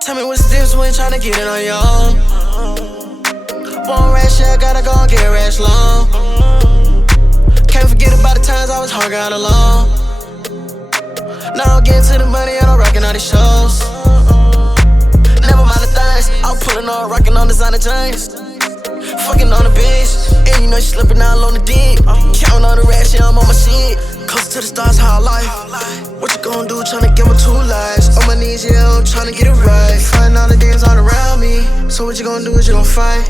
Tell me what's the difference when tryna get it on your own. Born rash, yeah, gotta go and get rash long. Can't forget about the times I was hung out alone. Now I'm getting to the money and I'm rocking all these shows. Never mind the things, I'm pulling on, rocking on designer jeans. Fucking on the bitch, and you know she slipping all on the dick. Counting on the rash, yeah, I'm on my shit. Closer to the stars, how I life. What you gon' do, tryna give her 2 lives? On my knees, yeah, I'm tryna get it right. Fighting all the demons all around me. So what you gon' do is you gon' fight.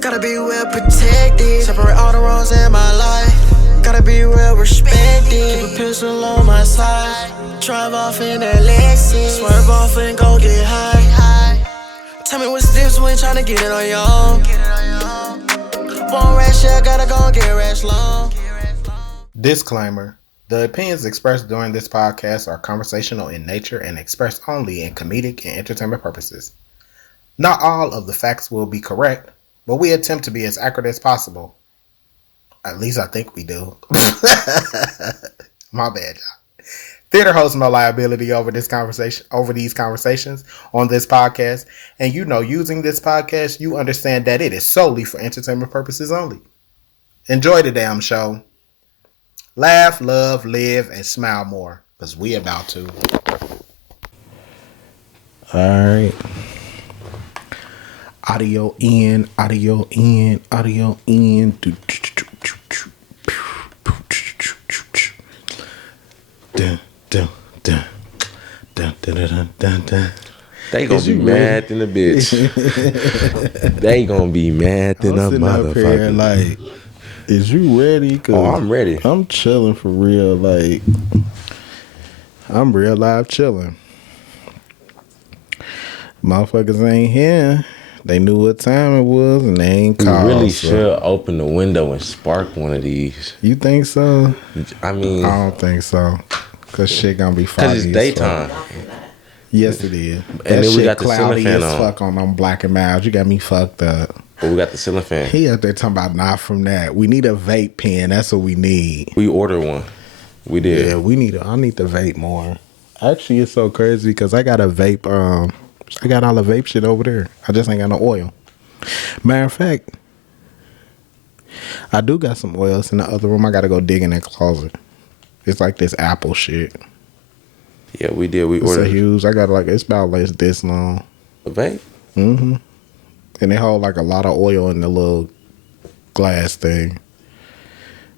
Gotta be well protected. Separate all the wrongs in my life. Gotta be well respected. Keep a pistol on my side. Drive off in that Lexus. Swerve off and go get high. Tell me what's the difference when tryna get it on your own. Born rash, yeah, gotta go and get rash long. Disclaimer. The opinions expressed during this podcast are conversational in nature and expressed only in comedic and entertainment purposes. Not all of the facts will be correct, but we attempt to be as accurate as possible. At least I think we do. My bad, y'all. Theater holds no liability over these conversations on this podcast, and using this podcast, you understand that it is solely for entertainment purposes only. Enjoy the damn show. Laugh, love, live, and smile more, because we about to. Alright. Audio in, audio in, audio in. Dun, dun, dun. Dun, dun, dun, dun, dun. They gonna be mad than a bitch. They gonna be mad than a motherfucker. Like, is you ready? Oh, I'm ready. I'm chilling for real. Like, I'm real live chilling. Motherfuckers ain't here. They knew what time it was and they ain't called. We really should open the window and spark one of these. You think so? I mean, I don't think so. Cause shit gonna be foggy. Cause it's daytime. Yes, it is. And that then we shit got the cloudy ceiling fan as on. fuck on them black and mild. You got me fucked up. But we got the ceiling fan. He up there talking about not from that. We need a vape pen. That's what we need. We ordered one. We did. Yeah, I need to vape more. Actually, it's so crazy because I got a vape. I got all the vape shit over there. I just ain't got no oil. Matter of fact, I do got some oils in the other room. I got to go dig in that closet. It's like this Apple shit. Yeah, we did. We It's ordered a huge. I got it's about like this long. a vape. Mm-hmm. And they hold like a lot of oil in the little glass thing.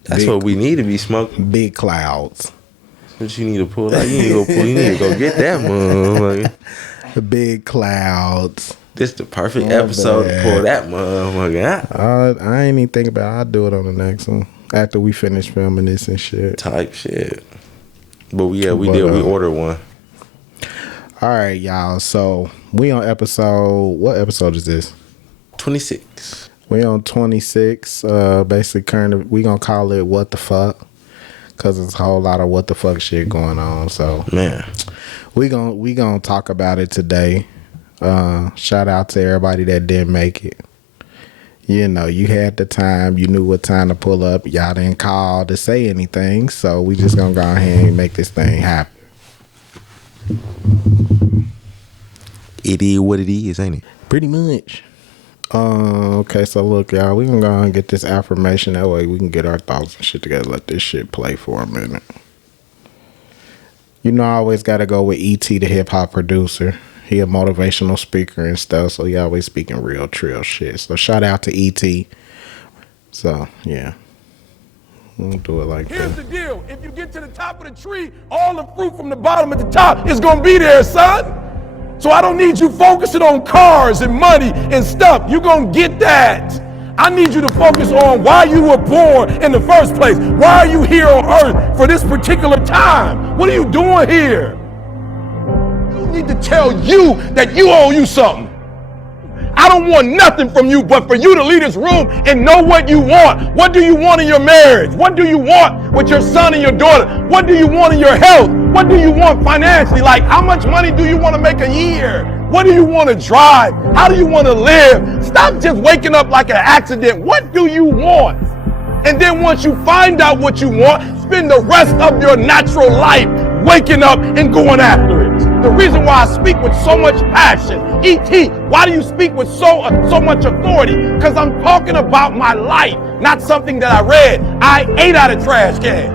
That's what we need to be smoking. Big clouds. What you need to pull out. You need to go get that motherfucker. The big clouds. This the perfect episode to pull that motherfucker out. I ain't even think about it. I'll do it on the next one. After we finish filming this and shit. Type shit. But yeah, we did. We ordered one. All right, y'all. So we on episode. What episode is this? 26. We on 26. Basically, current. We gonna call it "What the Fuck," cause it's a whole lot of what the fuck shit going on. So Man, we gonna talk about it today. Shout out to everybody that didn't make it. You know, you had the time. You knew what time to pull up. Y'all didn't call to say anything. So we just gonna go ahead and make this thing happen. it is what it is, ain't it? Pretty much. Okay, so look, y'all. We gonna go and get this affirmation. That way we can get our thoughts and shit together. Let this shit play for a minute. You know, I always gotta go with E.T., the hip hop producer. He a motivational speaker and stuff, so he always speaking real trill shit. So shout out to E.T. So, yeah. We'll do it like Here's that. the deal. If you get to the top of the tree, all the fruit from the bottom at the top is going to be there, son. So I don't need you focusing on cars and money and stuff. You're going to get that. I need you to focus on why you were born in the first place. Why are you here on earth for this particular time? What are you doing here? I need to tell you that you owe you something. I don't want nothing from you but for you to leave this room and know what you want. What do you want in your marriage? What do you want with your son and your daughter? What do you want in your health? What do you want financially? Like, how much money do you want to make a year? What do you want to drive? How do you want to live? Stop just waking up like an accident. What do you want? And then once you find out what you want, spend the rest of your natural life waking up and going after it. The reason why I speak with so much passion. E.T., why do you speak with so much authority? Because I'm talking about my life, not something that I read. I ate out of trash cans.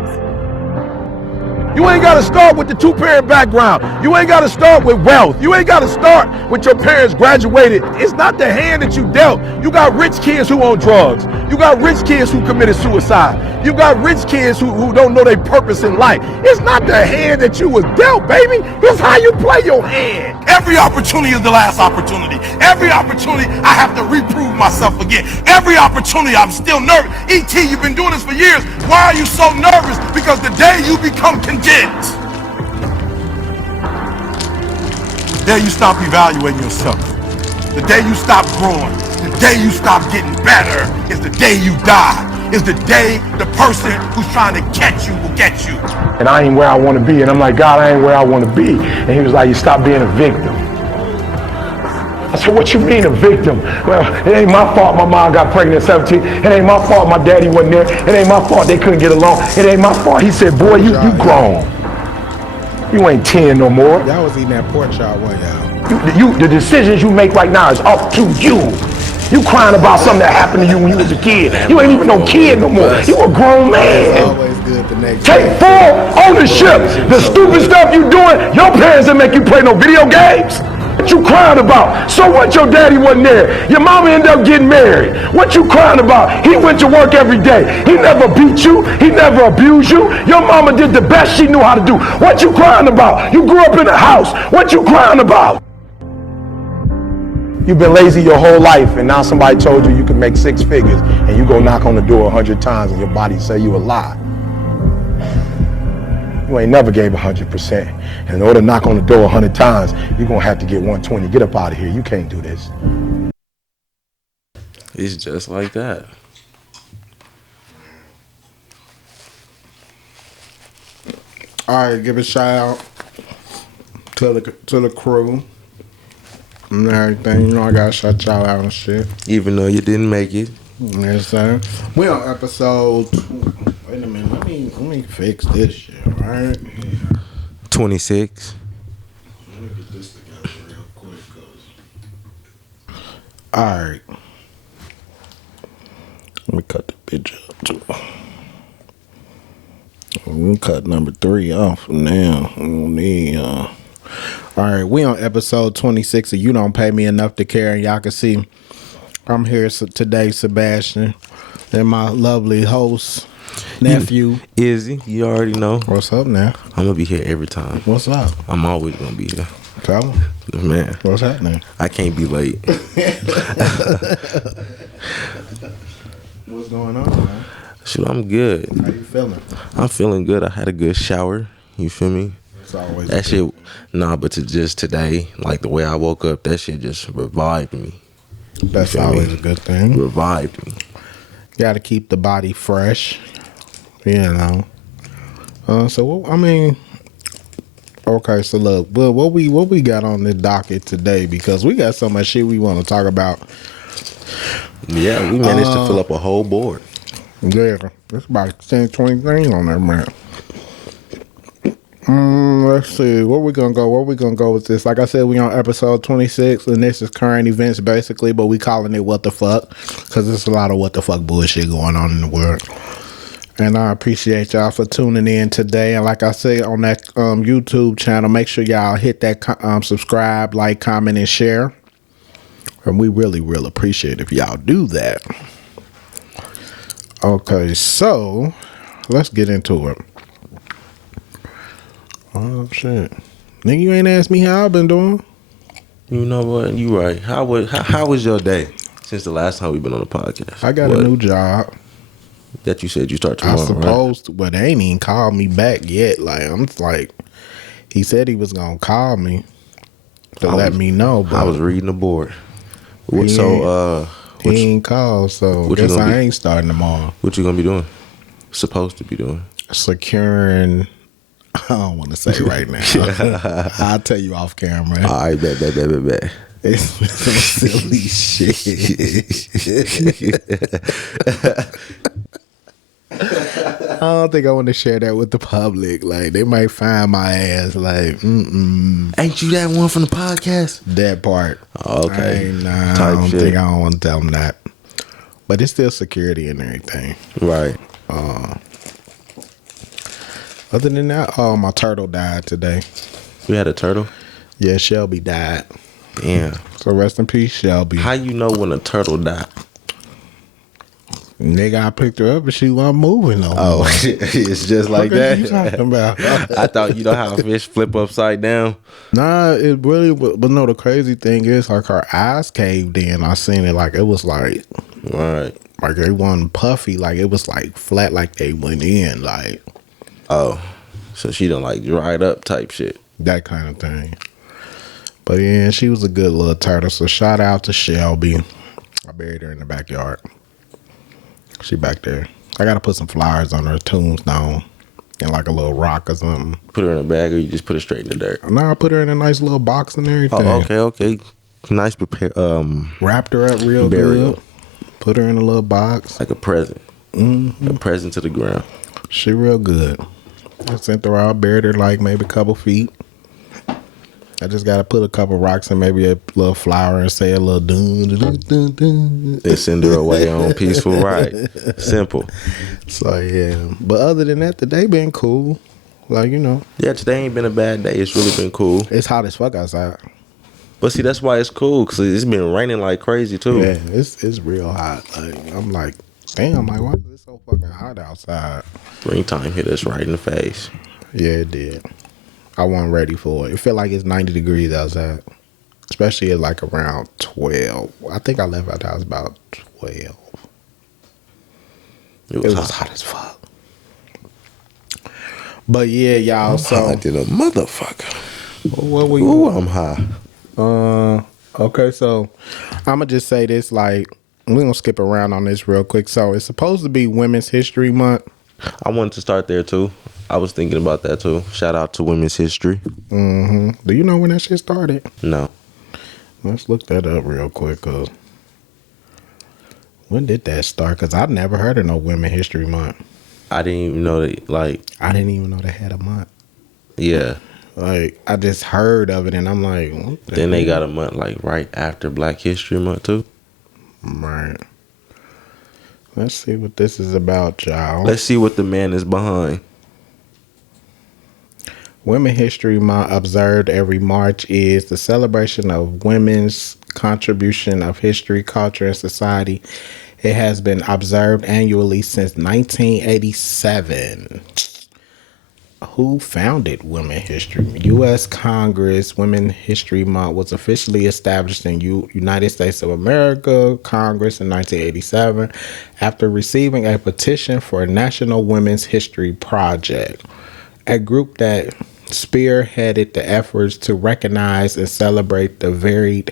You ain't got to start with the two-parent background. You ain't got to start with wealth. You ain't got to start with your parents graduated. It's not the hand that you dealt. You got rich kids who own drugs. You got rich kids who committed suicide. You got rich kids who don't know their purpose in life. It's not the hand that you was dealt, baby. It's how you play your hand. Every opportunity is the last opportunity. Every opportunity, I have to reprove myself again. Every opportunity, I'm still nervous. E.T., you've been doing this for years. Why are you so nervous? Because the day you become content, the day you stop evaluating yourself, the day you stop growing, the day you stop getting better is the day you die. Is the day the person who's trying to catch you will get you. And I ain't where I want to be. And I'm like, God, I ain't where I want to be. And he was like, you stop being a victim. I said, what you mean a victim? Well, it ain't my fault my mom got pregnant at 17. It ain't my fault my daddy wasn't there. It ain't my fault they couldn't get along. It ain't my fault. He said, boy, you grown. You ain't 10 no more. Y'all was eating that pork chop, wasn't y'all? The decisions you make right now is up to you. You crying about something that happened to you when you was a kid. You ain't even no kid no more. You a grown man. It's always good the next Take full ownership. The stupid stuff you doing, your parents didn't make you play no video games. What you crying about? So what your daddy wasn't there? Your mama ended up getting married. What you crying about? He went to work every day. He never beat you. He never abused you. Your mama did the best she knew how to do. What you crying about? You grew up in a house. What you crying about? You've been lazy your whole life, and now somebody told you you could make 6 figures, and you go knock on the door 100 times, and your body say you a lie. You ain't never gave 100%. And in order to knock on the door 100 times, you're gonna have to get 120. Get up out of here. You can't do this. It's just like that. All right, give a shout out to the crew and everything. You know, I gotta shout y'all out and shit. Even though you didn't make it. Yes, sir. We on episode. Wait a minute. Let me fix this shit. All right. 26. Let me get this together real quick, all right. Let me cut the bitch up too. We'll cut number 3 off now. We don't need. All right, we on episode 26 of You Don't Pay Me Enough to Care. And y'all can see I'm here today, Sebastian, and my lovely host, nephew, IZZY. You already know. What's up now? I'm gonna be here every time. What's up? I'm always gonna be here. Tell him. Man. What's happening? I can't be late. What's going on, man? Shoot, I'm good. How you feeling? I'm feeling good. I had a good shower. You feel me? It's always that shit. Nah, but just today, like the way I woke up, that shit just revived me. That's always a good thing. Revived me. Got to keep the body fresh, you know. So I mean, okay. So look, well, what we got on the docket today, because we got so much shit we want to talk about. Yeah, we managed to fill up a whole board. Yeah, there's about 10, 20 things on there, man. Let's see. Where we gonna go with this? Like I said, we on episode 26, and this is current events basically, but we calling it what the fuck, because there's a lot of what the fuck bullshit going on in the world. And I appreciate y'all for tuning in today. And like I said on that YouTube channel, make sure y'all hit that subscribe, like, comment, and share. And we really, really appreciate if y'all do that. Okay, so let's get into it. Oh shit, nigga, you ain't asked me how I've been doing. You know what? You right. How was your day since the last time we've been on the podcast? I got a new job. That you said you start tomorrow. I supposed to, but they ain't even called me back yet. Like I'm like, he said he was gonna call me to let me know. But I was reading the board. He ain't called, so I guess I ain't starting tomorrow. What you gonna be doing? Supposed to be doing? Securing. I don't want to say right now. I'll tell you off camera. All right, bet. It's some silly shit. don't think I want to share that with the public. Like, they might find my ass. Like, Ain't you that one from the podcast? that part. Oh, okay. I Type don't shit. think I don't want to tell them that. But it's still security and everything. Right. Other than that, my turtle died today. You had a turtle? Yeah, Shelby died. Damn. So rest in peace, Shelby. How you know when a turtle died? Nigga, I picked her up and she wasn't moving no Oh, more. it's just like What are you that. talking about? I thought, you know how fish flip upside down? Nah, it really. But no, the crazy thing is, like, her eyes caved in. I seen it, like, it was like Right. they wasn't puffy, like it was like flat, like they went in, like Oh, so she done like dried up type shit. that kind of thing. But yeah, she was a good little turtle. So shout out to Shelby. I buried her in the backyard. She back there. I gotta put some flowers on her tombstone and like a little rock or something. Put her in a bag or you just put her straight in the dirt? Nah, I put her in a nice little box and everything. Oh, okay. Nice prepare. Wrapped her up real Burial. good. Put her in a little box. Like a present. A present to the ground. She real good. I sent her out, buried her like maybe a couple feet. I just gotta put a couple rocks and maybe a little flower and say a little dun dun dun dun. Then send her away on peaceful ride. Simple. So yeah. But other than that, the day been cool. Like, you know. Yeah, today ain't been a bad day. It's really been cool. It's hot as fuck outside. But see, that's why it's cool, because it's been raining like crazy too. Yeah, it's real hot. Like, I'm like, damn, like, why is it so fucking hot outside? Springtime hit us right in the face. Yeah, it did. I wasn't ready for it. It felt like it's 90 degrees outside. Especially at like around 12. I think I left out the house about 12. It It was hot. hot as fuck. But yeah, y'all, so I did a motherfucker. what we Ooh, I'm high. okay, so I'ma just say this, like, we're gonna skip around on this real quick. So it's supposed to be Women's History Month. I wanted to start there too. I was thinking about that too. Shout out to Women's History. Do you know when that shit started? No. Let's look that up real quick, cause when did that start? Cause I've never heard of no Women's History Month. I didn't even know that, like, I didn't even know they had a month. yeah. Like, I just heard of it and I'm like, what the Then they hell? got a month like right after Black History Month too. Right. Let's see what this is about, y'all. Let's see what the man is behind. Women History Month, observed every March, is the celebration of women's contribution of history, culture, and society. It has been observed annually since 1987. Who founded Women History? U.S. Congress. Women History Month was officially established in United States of America Congress in 1987 after receiving a petition for a National Women's History Project, a group that spearheaded the efforts to recognize and celebrate the varied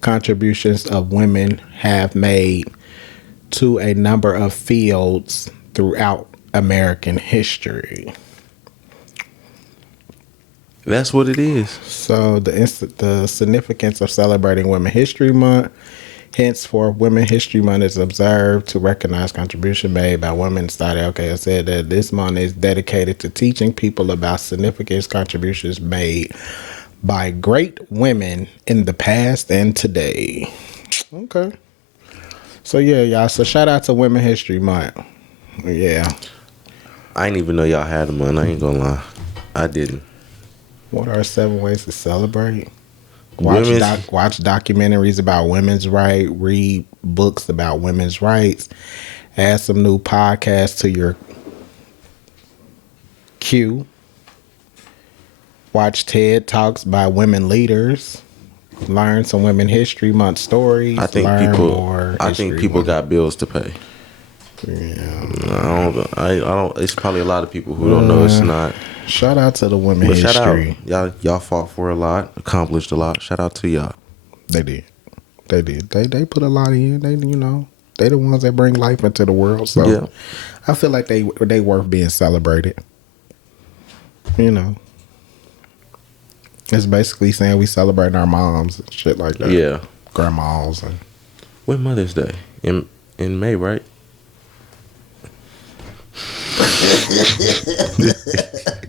contributions of women have made to a number of fields throughout American history. That's what it is. So the significance of celebrating Women History Month, henceforth, Women History Month is observed to recognize contribution made by women. I said that this month is dedicated to teaching people about significant contributions made by great women in the past and today. Okay. So yeah, y'all. So shout out to Women History Month. Yeah. I didn't even know y'all had a month. I ain't gonna lie. I didn't. What are 7 ways to celebrate? Watch documentaries about women's rights. Read books about women's rights. Add some new podcasts to your queue. Watch TED Talks by women leaders. Learn some Women History Month stories. I think people got bills to pay. Yeah. I don't. It's probably a lot of people who don't know it's not. Shout out to the Women But History. shout out, y'all fought for a lot, accomplished a lot. Shout out to y'all. They did. They put a lot in. They the ones that bring life into the world. So Yeah. I feel like they worth being celebrated. You know, it's basically saying we celebrate our moms and shit like that. Yeah. Grandmas and When Mother's Day in May, right?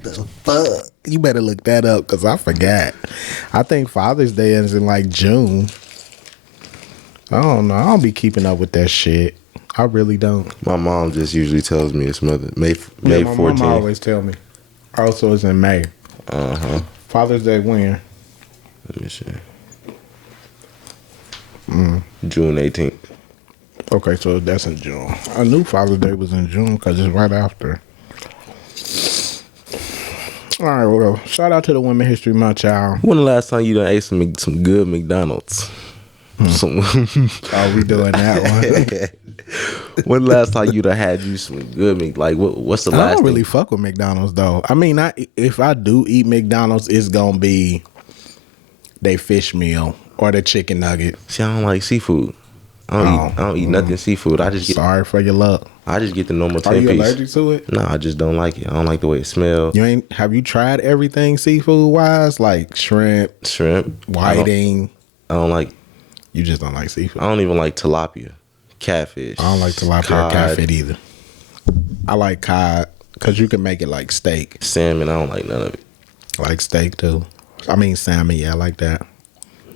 The fuck? You better look that up because I forgot. I think Father's Day is in like June. I don't know. I don't be keeping up with that shit. I really don't. My mom just usually tells me it's May My 14th. mom always tell me. Also, it's in May. Father's Day when? Let me see. June 18th. Okay, so that's in June. I knew Father's Day was in June because it's right after. All right, well, shout out to the Women History Month, y'all. When the last time you done ate some good McDonald's? Oh, we doing that one? When the last time you done had you some good like what's the last? I don't really thing? fuck with McDonald's though. I mean, if I do eat McDonald's, it's gonna be they fish meal or the chicken nugget. See, I don't like seafood. I don't eat nothing seafood. Sorry for your luck. I just get the normal 10 Are you piece. allergic to it? No, I just don't like it. I don't like the way it smells. Have you tried everything seafood wise, like shrimp, whiting? I don't like. You just don't like seafood. I don't even like tilapia, catfish. I don't like tilapia or catfish either. I like cod because you can make it like steak. Salmon, I don't like none of it. I like steak too. I mean salmon, yeah, I like that.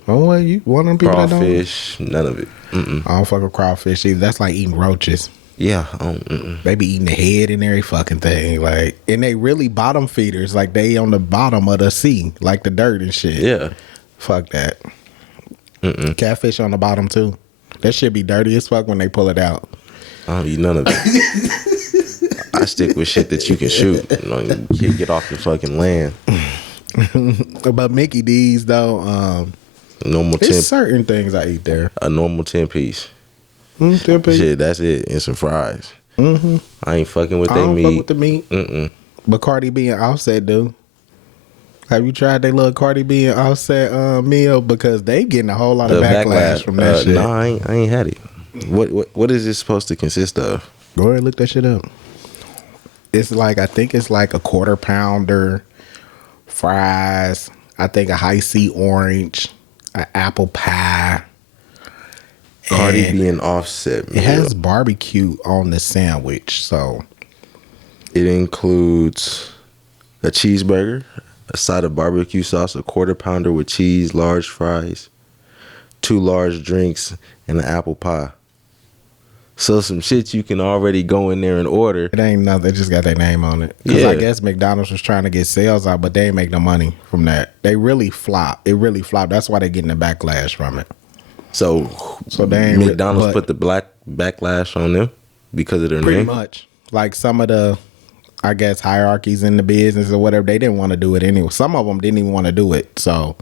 Oh, well, you one of them people crawfish, that don't? None of it. I don't fuck with crawfish either. That's like eating roaches. Yeah, they be eating the head and every fucking thing. Like, and they really bottom feeders. Like they on the bottom of the sea, like the dirt and shit. Yeah, fuck that. Catfish on the bottom too. That shit be dirty as fuck when they pull it out. I don't eat none of it. I stick with shit that you can shoot. You can't get off the fucking land. But Mickey D's though, normal 10. There's certain things I eat there. A normal 10 piece. 10 piece. Shit, that's it. And some fries. I ain't fucking with their meat. Fuck with the meat. But Cardi B and Offset do. Have you tried their little Cardi B and Offset meal? Because they getting a whole lot of backlash from that shit. No, I ain't had it. What is this supposed to consist of? Go ahead and look that shit up. It's like, I think it's like a quarter pounder, fries, I think a high C orange, an apple pie. Cardi B and Offset meal. It has barbecue on the sandwich, so. It includes a cheeseburger, a side of barbecue sauce, a quarter pounder with cheese, large fries, 2 large drinks, and an apple pie. So some shit you can already go in there and order. It ain't nothing. They just got their name on it. Because I guess McDonald's was trying to get sales out, but they ain't make no money from that. They really flopped. It really flopped. That's why they're getting the backlash from it. So they ain't McDonald's put the backlash on them because of their name? Pretty much. Like some of the, I guess, hierarchies in the business or whatever, they didn't want to do it anyway. Some of them didn't even want to do it. So,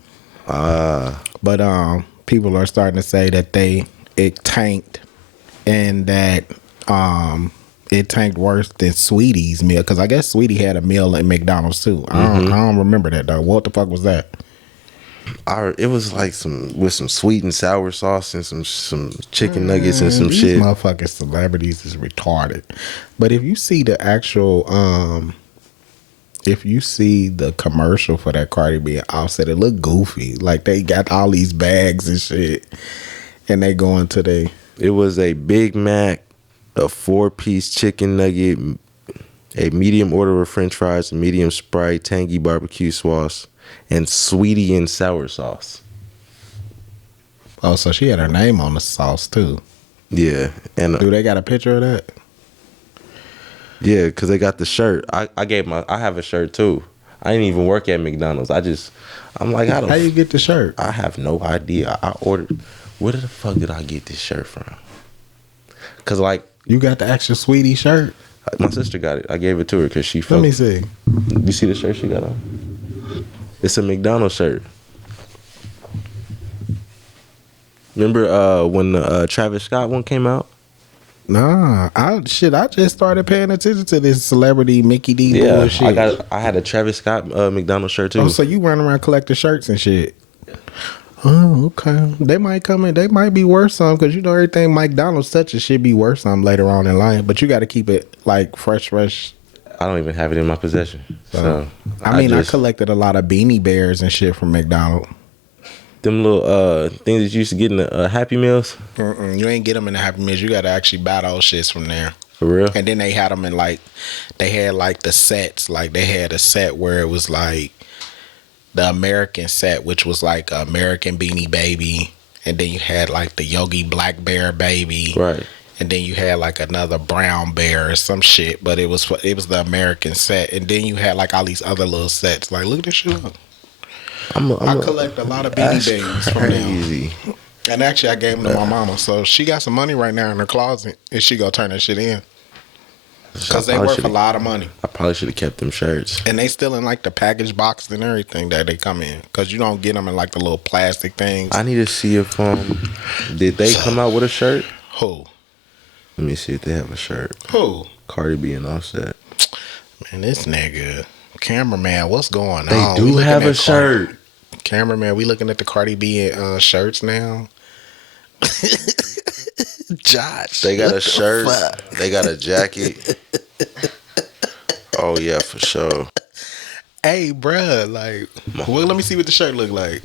but people are starting to say that it tanked. And that it tanked worse than Sweetie's meal. Because I guess Sweetie had a meal at McDonald's too. I don't remember that though. What the fuck was that? It was like with some sweet and sour sauce and some chicken nuggets and some these shit. Motherfucking celebrities is retarded. But if you see the actual, if you see the commercial for that Cardi B and Offset, it look goofy. Like they got all these bags and shit, and they go into the. It was a Big Mac, a 4-piece chicken nugget, a medium order of French fries, a medium Sprite, tangy barbecue sauce, and sweetie and sour sauce. Oh, so she had her name on the sauce too. Yeah, and do they got a picture of that? Yeah, because they got the shirt. I have a shirt too. I didn't even work at McDonald's. I'm like, how you get the shirt? I have no idea. I ordered. Where the fuck did I get this shirt from? Cause like you got the extra Sweetie shirt. My sister got it. I gave it to her because she. Let me see. You see the shirt she got on? It's a McDonald's shirt. Remember when the Travis Scott one came out? Nah, I just started paying attention to this celebrity Mickey D bullshit. I had a Travis Scott McDonald's shirt too. Oh, so you run around collecting shirts and shit. Oh, okay. They might come in. They might be worth some because you know everything McDonald's touches should be worth some later on in life. But you got to keep it like fresh. I don't even have it in my possession. So I collected a lot of Beanie Bears and shit from McDonald's. Them little things that you used to get in the Happy Meals. You ain't get them in the Happy Meals. You got to actually buy those shits from there. For real? And then they had them in like, they had like the sets. Like they had a set where it was like the American set, which was like American Beanie Baby. And then you had like the Yogi Black Bear Baby. Right. And then you had like another brown bear or some shit. But it was the American set. And then you had like all these other little sets. Like, look at this shit up. I collect a lot of Beanie Babies from crazy. them. And actually, I gave them to my mama. So she got some money right now in her closet. And she gonna turn that shit in. Because they worth a lot of money. I probably should have kept them shirts. And they still in like the package box and everything that they come in. Because you don't get them in like the little plastic things. I need to see if did they come out with a shirt? Who? Let me see if they have a shirt. Who? Cardi B and Offset. Man, this nigga. Cameraman, what's going They on? do have a shirt. Cameraman, we looking at the Cardi B shirts now. Josh, They got a shirt. They got a jacket. Oh yeah, for sure. Hey, bruh, like, well, let me see what the shirt look like.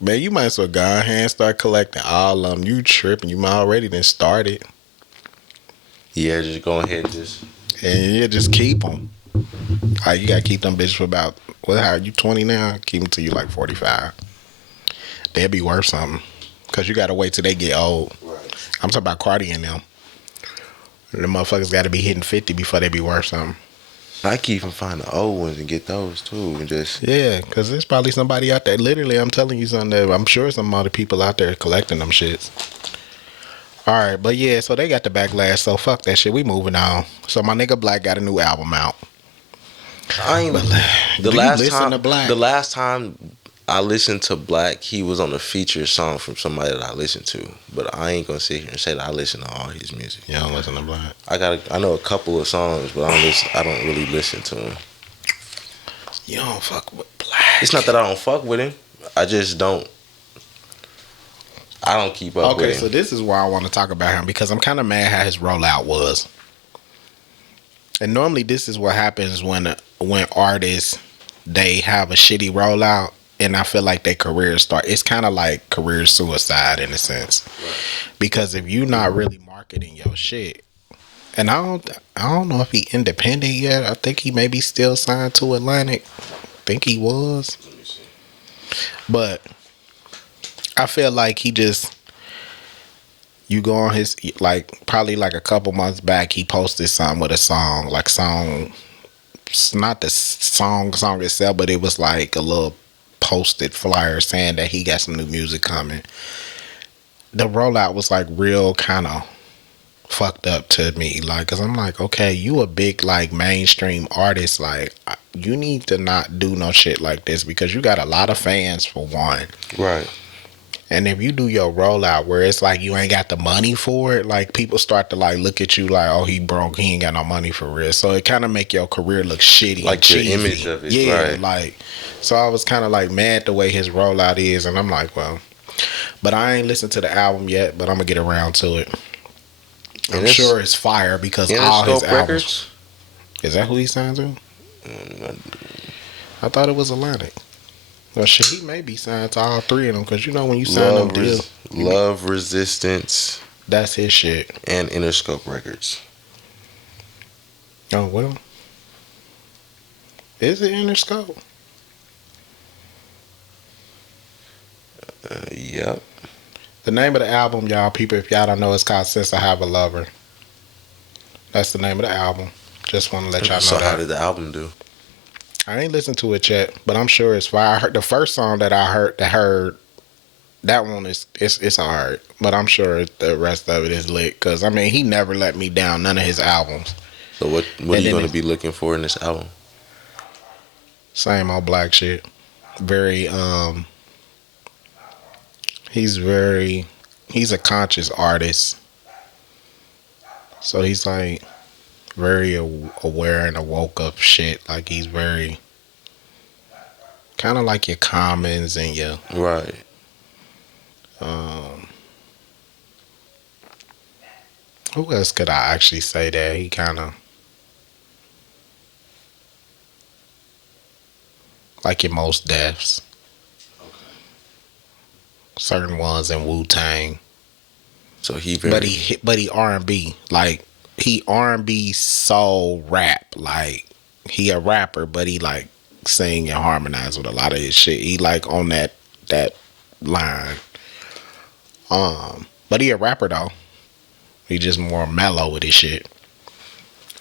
Man, you might as well go ahead and start collecting all of them. You tripping? You might already done started, Yeah, just go ahead and just. and you just keep them. Like, you gotta keep them bitches for about what? How are you 20 now? Keep them till you like 45. They'll be worth something. Cause you gotta wait till they get old. Right. I'm talking about Cardi and them. The motherfuckers gotta be hitting 50 before they be worth something. I can even find the old ones and get those too, and just. Yeah, cause there's probably somebody out there. Literally, I'm telling you something that I'm sure some other people out there collecting them shits. All right, but yeah, so they got the backlash. So fuck that shit. We moving on. So my nigga Black got a new album out. I ain't. Do you listen to Black? The last time I listened to Black, he was on a feature song from somebody that I listened to. But I ain't gonna sit here and say that I listen to all his music. You don't listen to Black? I know a couple of songs, but I don't really listen to him. You don't fuck with Black. It's not that I don't fuck with him. I just don't. I don't keep up with him. Okay, so this is why I want to talk about him, because I'm kind of mad how his rollout was. And normally this is what happens when artists, they have a shitty rollout, and I feel like their careers start. It's kind of like career suicide in a sense, right. Because if you're not really marketing your shit, and I don't know if he independent yet. I think he maybe still signed to Atlantic. I think he was, but I feel like he just. You go on his, like, probably like a couple months back, he posted something with a song, not the song itself, but it was like a little posted flyer saying that he got some new music coming. The rollout was like real kind of fucked up to me, like, cause I'm like, okay, you a big like mainstream artist, like you need to not do no shit like this, because you got a lot of fans for one, Right. and if you do your rollout where it's like you ain't got the money for it, like people start to like look at you like, oh, he broke, he ain't got no money for real. So it kind of make your career look shitty, like and cheesy. Your image of it, yeah, right. Like, so I was kind of like mad the way his rollout is, and I'm like, well, but I ain't listened to the album yet, but I'm gonna get around to it. I'm sure it's fire because all his albums. Records? Is that who he signed to? I thought it was Atlantic. Well, shit, he may be signed to all three of them, because you know when you sign them deals. Love Resistance. That's his shit. And Interscope Records. Oh, well. Is it Interscope? Yep. The name of the album, y'all, people, if y'all don't know, it's called Since I Have a Lover. That's the name of the album. Just want to let y'all know. So how did the album do? I ain't listened to it yet, but I'm sure it's fire. I heard the first song that I heard, that one it's alright, but I'm sure the rest of it is lit. Because I mean, he never let me down. None of his albums. So what are you going to be looking for in this album? Same old Black shit. Very he's a conscious artist. So he's like very aware and awoke of shit. Like he's very kind of like your Commons and your right. Who else could I actually say that he kind of like your Most Defs. Certain ones in Wu-Tang. So he very. But he R&B. Like, he R&B soul rap. Like, he a rapper, but he like sing and harmonize with a lot of his shit. He like on that line. But he a rapper though. He just more mellow with his shit.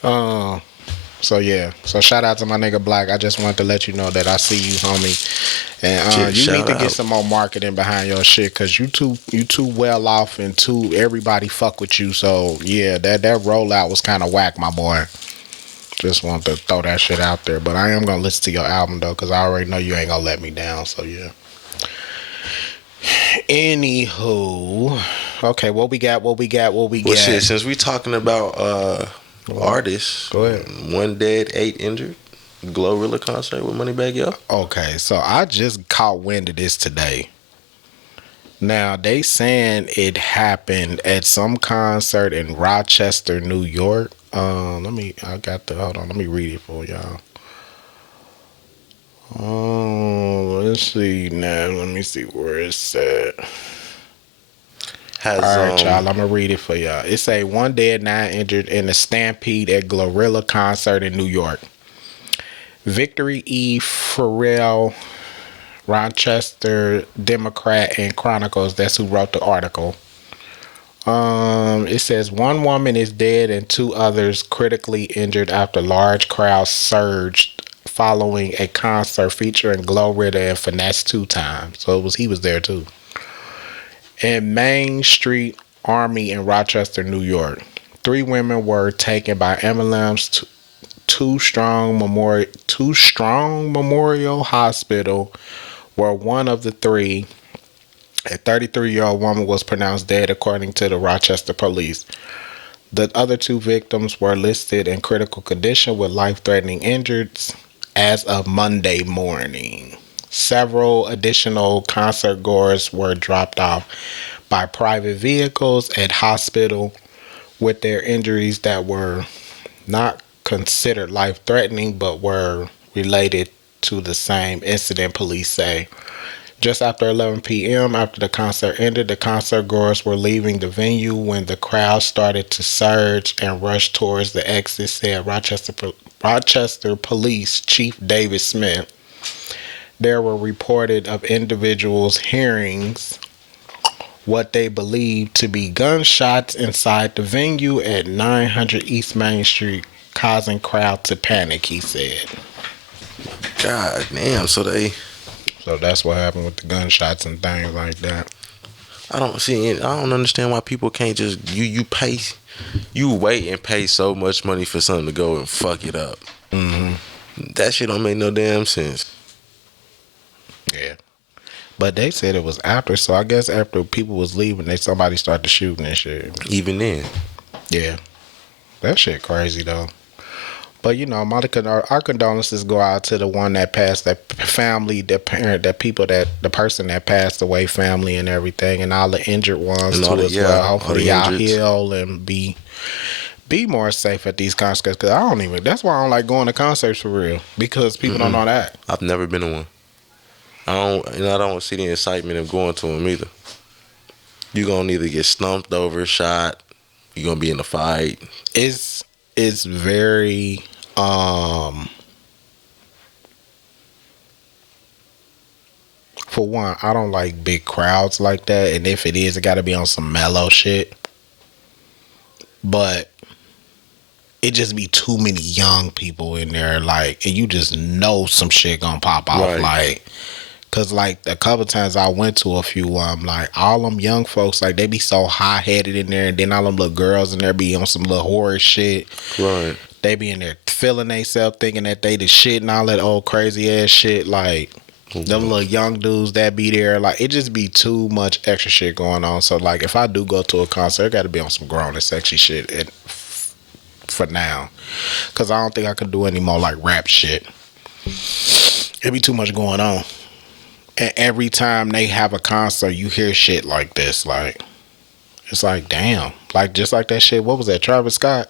So yeah. So shout out to my nigga Black. I just wanted to let you know that I see you, homie. And you need to get some more marketing behind your shit, cause you too well off and everybody fuck with you. So yeah, that rollout was kind of whack, my boy. Just wanted to throw that shit out there. But I am gonna listen to your album though, cause I already know you ain't gonna let me down. So yeah. Anywho, okay, what we got? Well, shit, since we talking about artists, go ahead. 1 dead, 8 injured. Glorilla concert with Moneybagg Yo. Okay, so I just caught wind of this today. Now they saying it happened at some concert in Rochester, New York. Hold on, let me read it for y'all. Let's see now. Let me see where it's at. All right, y'all. I'm gonna read it for y'all. It say 1 dead, 9 injured in a stampede at Glorilla concert in New York. Victory E. Farrell, Rochester Democrat and Chronicles. That's who wrote the article. It says 1 woman is dead and 2 others critically injured after large crowds surged following a concert featuring Glorilla and Finesse 2 times. So he was there too. In Main Street Army in Rochester, New York, 3 women were taken by ambulance to Strong Memorial Hospital, where one of the 3, a 33-year-old woman, was pronounced dead, according to the Rochester police. The other 2 victims were listed in critical condition with life-threatening injuries as of Monday morning. Several additional concert goers were dropped off by private vehicles at hospital with their injuries that were not considered life-threatening but were related to the same incident, police say. Just after 11 p.m., after the concert ended, the concert goers were leaving the venue when the crowd started to surge and rush towards the exit, said Rochester Police Chief David Smith. There were reported of individuals hearing what they believed to be gunshots inside the venue at 900 East Main Street, causing crowd to panic, he said. God damn, so that's what happened with the gunshots and things like that. I don't understand why people can't just you wait and pay so much money for something to go and fuck it up. Mm-hmm. That shit don't make no damn sense. Yeah. But they said it was after, so I guess after people was leaving, somebody started shooting and shit. Even then. Yeah. That shit crazy though. But you know, our condolences go out to the one that passed, that family, the parent, the person that passed away, family and everything, and all the injured ones too as well. Hopefully y'all heal and be more safe at these concerts. Cause that's why I don't like going to concerts for real, because people don't know that. I've never been to one. I don't see the excitement of going to them either. You're gonna either get stumped over, shot. You're gonna be in a fight. It's very for one, I don't like big crowds like that, and if it is, it gotta be on some mellow shit. But it just be too many young people in there, like, and you just know some shit gonna pop off, right. Like, cause like a couple times I went to a few, like all them young folks, like they be so high headed in there, and then all them little girls in there be on some little horror shit. Right. They be in there feeling themselves, thinking that they the shit and all that old crazy ass shit. Like them little young dudes that be there, like it just be too much extra shit going on. So like if I do go to a concert, it got to be on some grown and sexy shit for now, cause I don't think I could do any more like rap shit. It be too much going on. And every time they have a concert, you hear shit like this. Like, it's like, damn. Like, just like that shit. What was that, Travis Scott?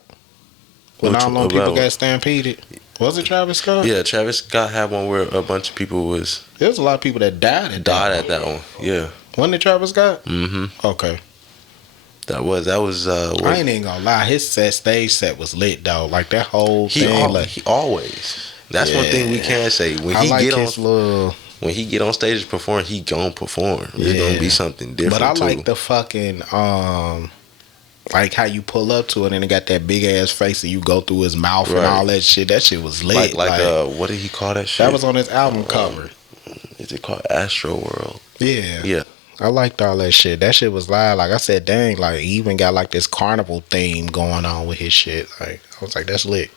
When all them people got stampeded. Was it Travis Scott? Yeah, Travis Scott had one where a bunch of people was... There was a lot of people that died at that one. Yeah. Wasn't it Travis Scott? Mm-hmm. Okay. That was I ain't even gonna lie. His stage set was lit though. Like that whole he thing. he always. That's one thing we can say. When I he like get on his little. when he get on stage to perform, he gon' perform. It's gonna be something different. But I too. like the fucking like how you pull up to it and it got that big ass face and you go through his mouth and all that shit. That shit was lit. Like what did he call that shit? That was on his album cover. Is it called Astro World? Yeah. Yeah. I liked all that shit. That shit was live. Like I said, dang, like he even got like this carnival theme going on with his shit. Like I was like, that's lit.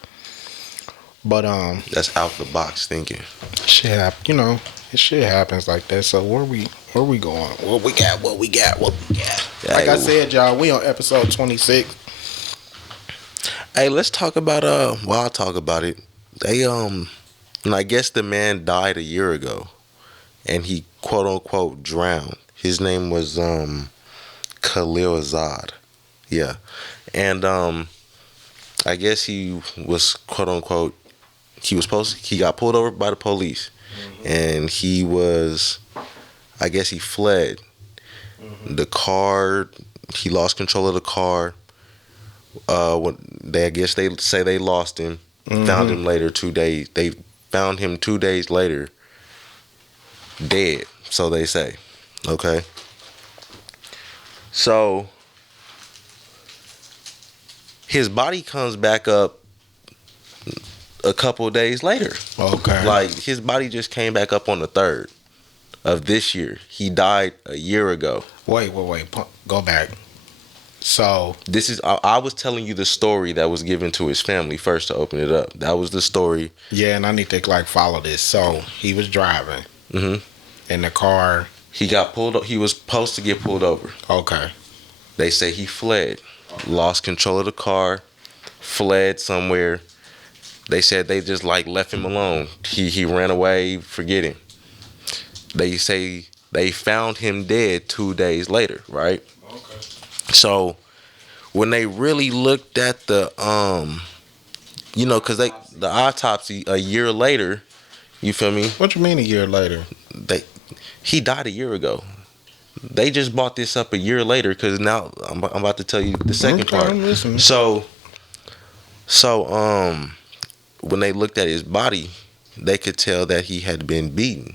But That's out the box thinking. shit you know, it shit happens like that. So where we going? What we got? Like I said, y'all, we on episode 26. Hey, let's talk about well, I'll talk about it. They and I guess the man died a year ago and he quote unquote drowned. His name was Khalil Azad. Yeah. And I guess he was quote unquote he got pulled over by the police and I guess he fled. The car, he lost control of the car. I guess they say they lost him. Found him later 2 days. They found him 2 days later, dead. So they say. Okay. So his body comes back up a couple of days later. Okay. Like his body just came back up on the 3rd of this year. He died a year ago. Wait. Go back. So This is I was telling you the story that was given to his family first to open it up. That was the story. yeah, and I need to like follow this. So he was driving in the car. He got pulled. He was supposed to get pulled over. Okay. They say he fled, lost control of the car, fled somewhere. They said they just like left him alone. He ran away. Forget him. They say they found him dead 2 days later. Right. Okay. So when they really looked at the because the autopsy a year later, you feel me? What you mean a year later? He died a year ago. They just bought this up a year later because now I'm about to tell you the second part. I'm listening. So when they looked at his body, they could tell that he had been beaten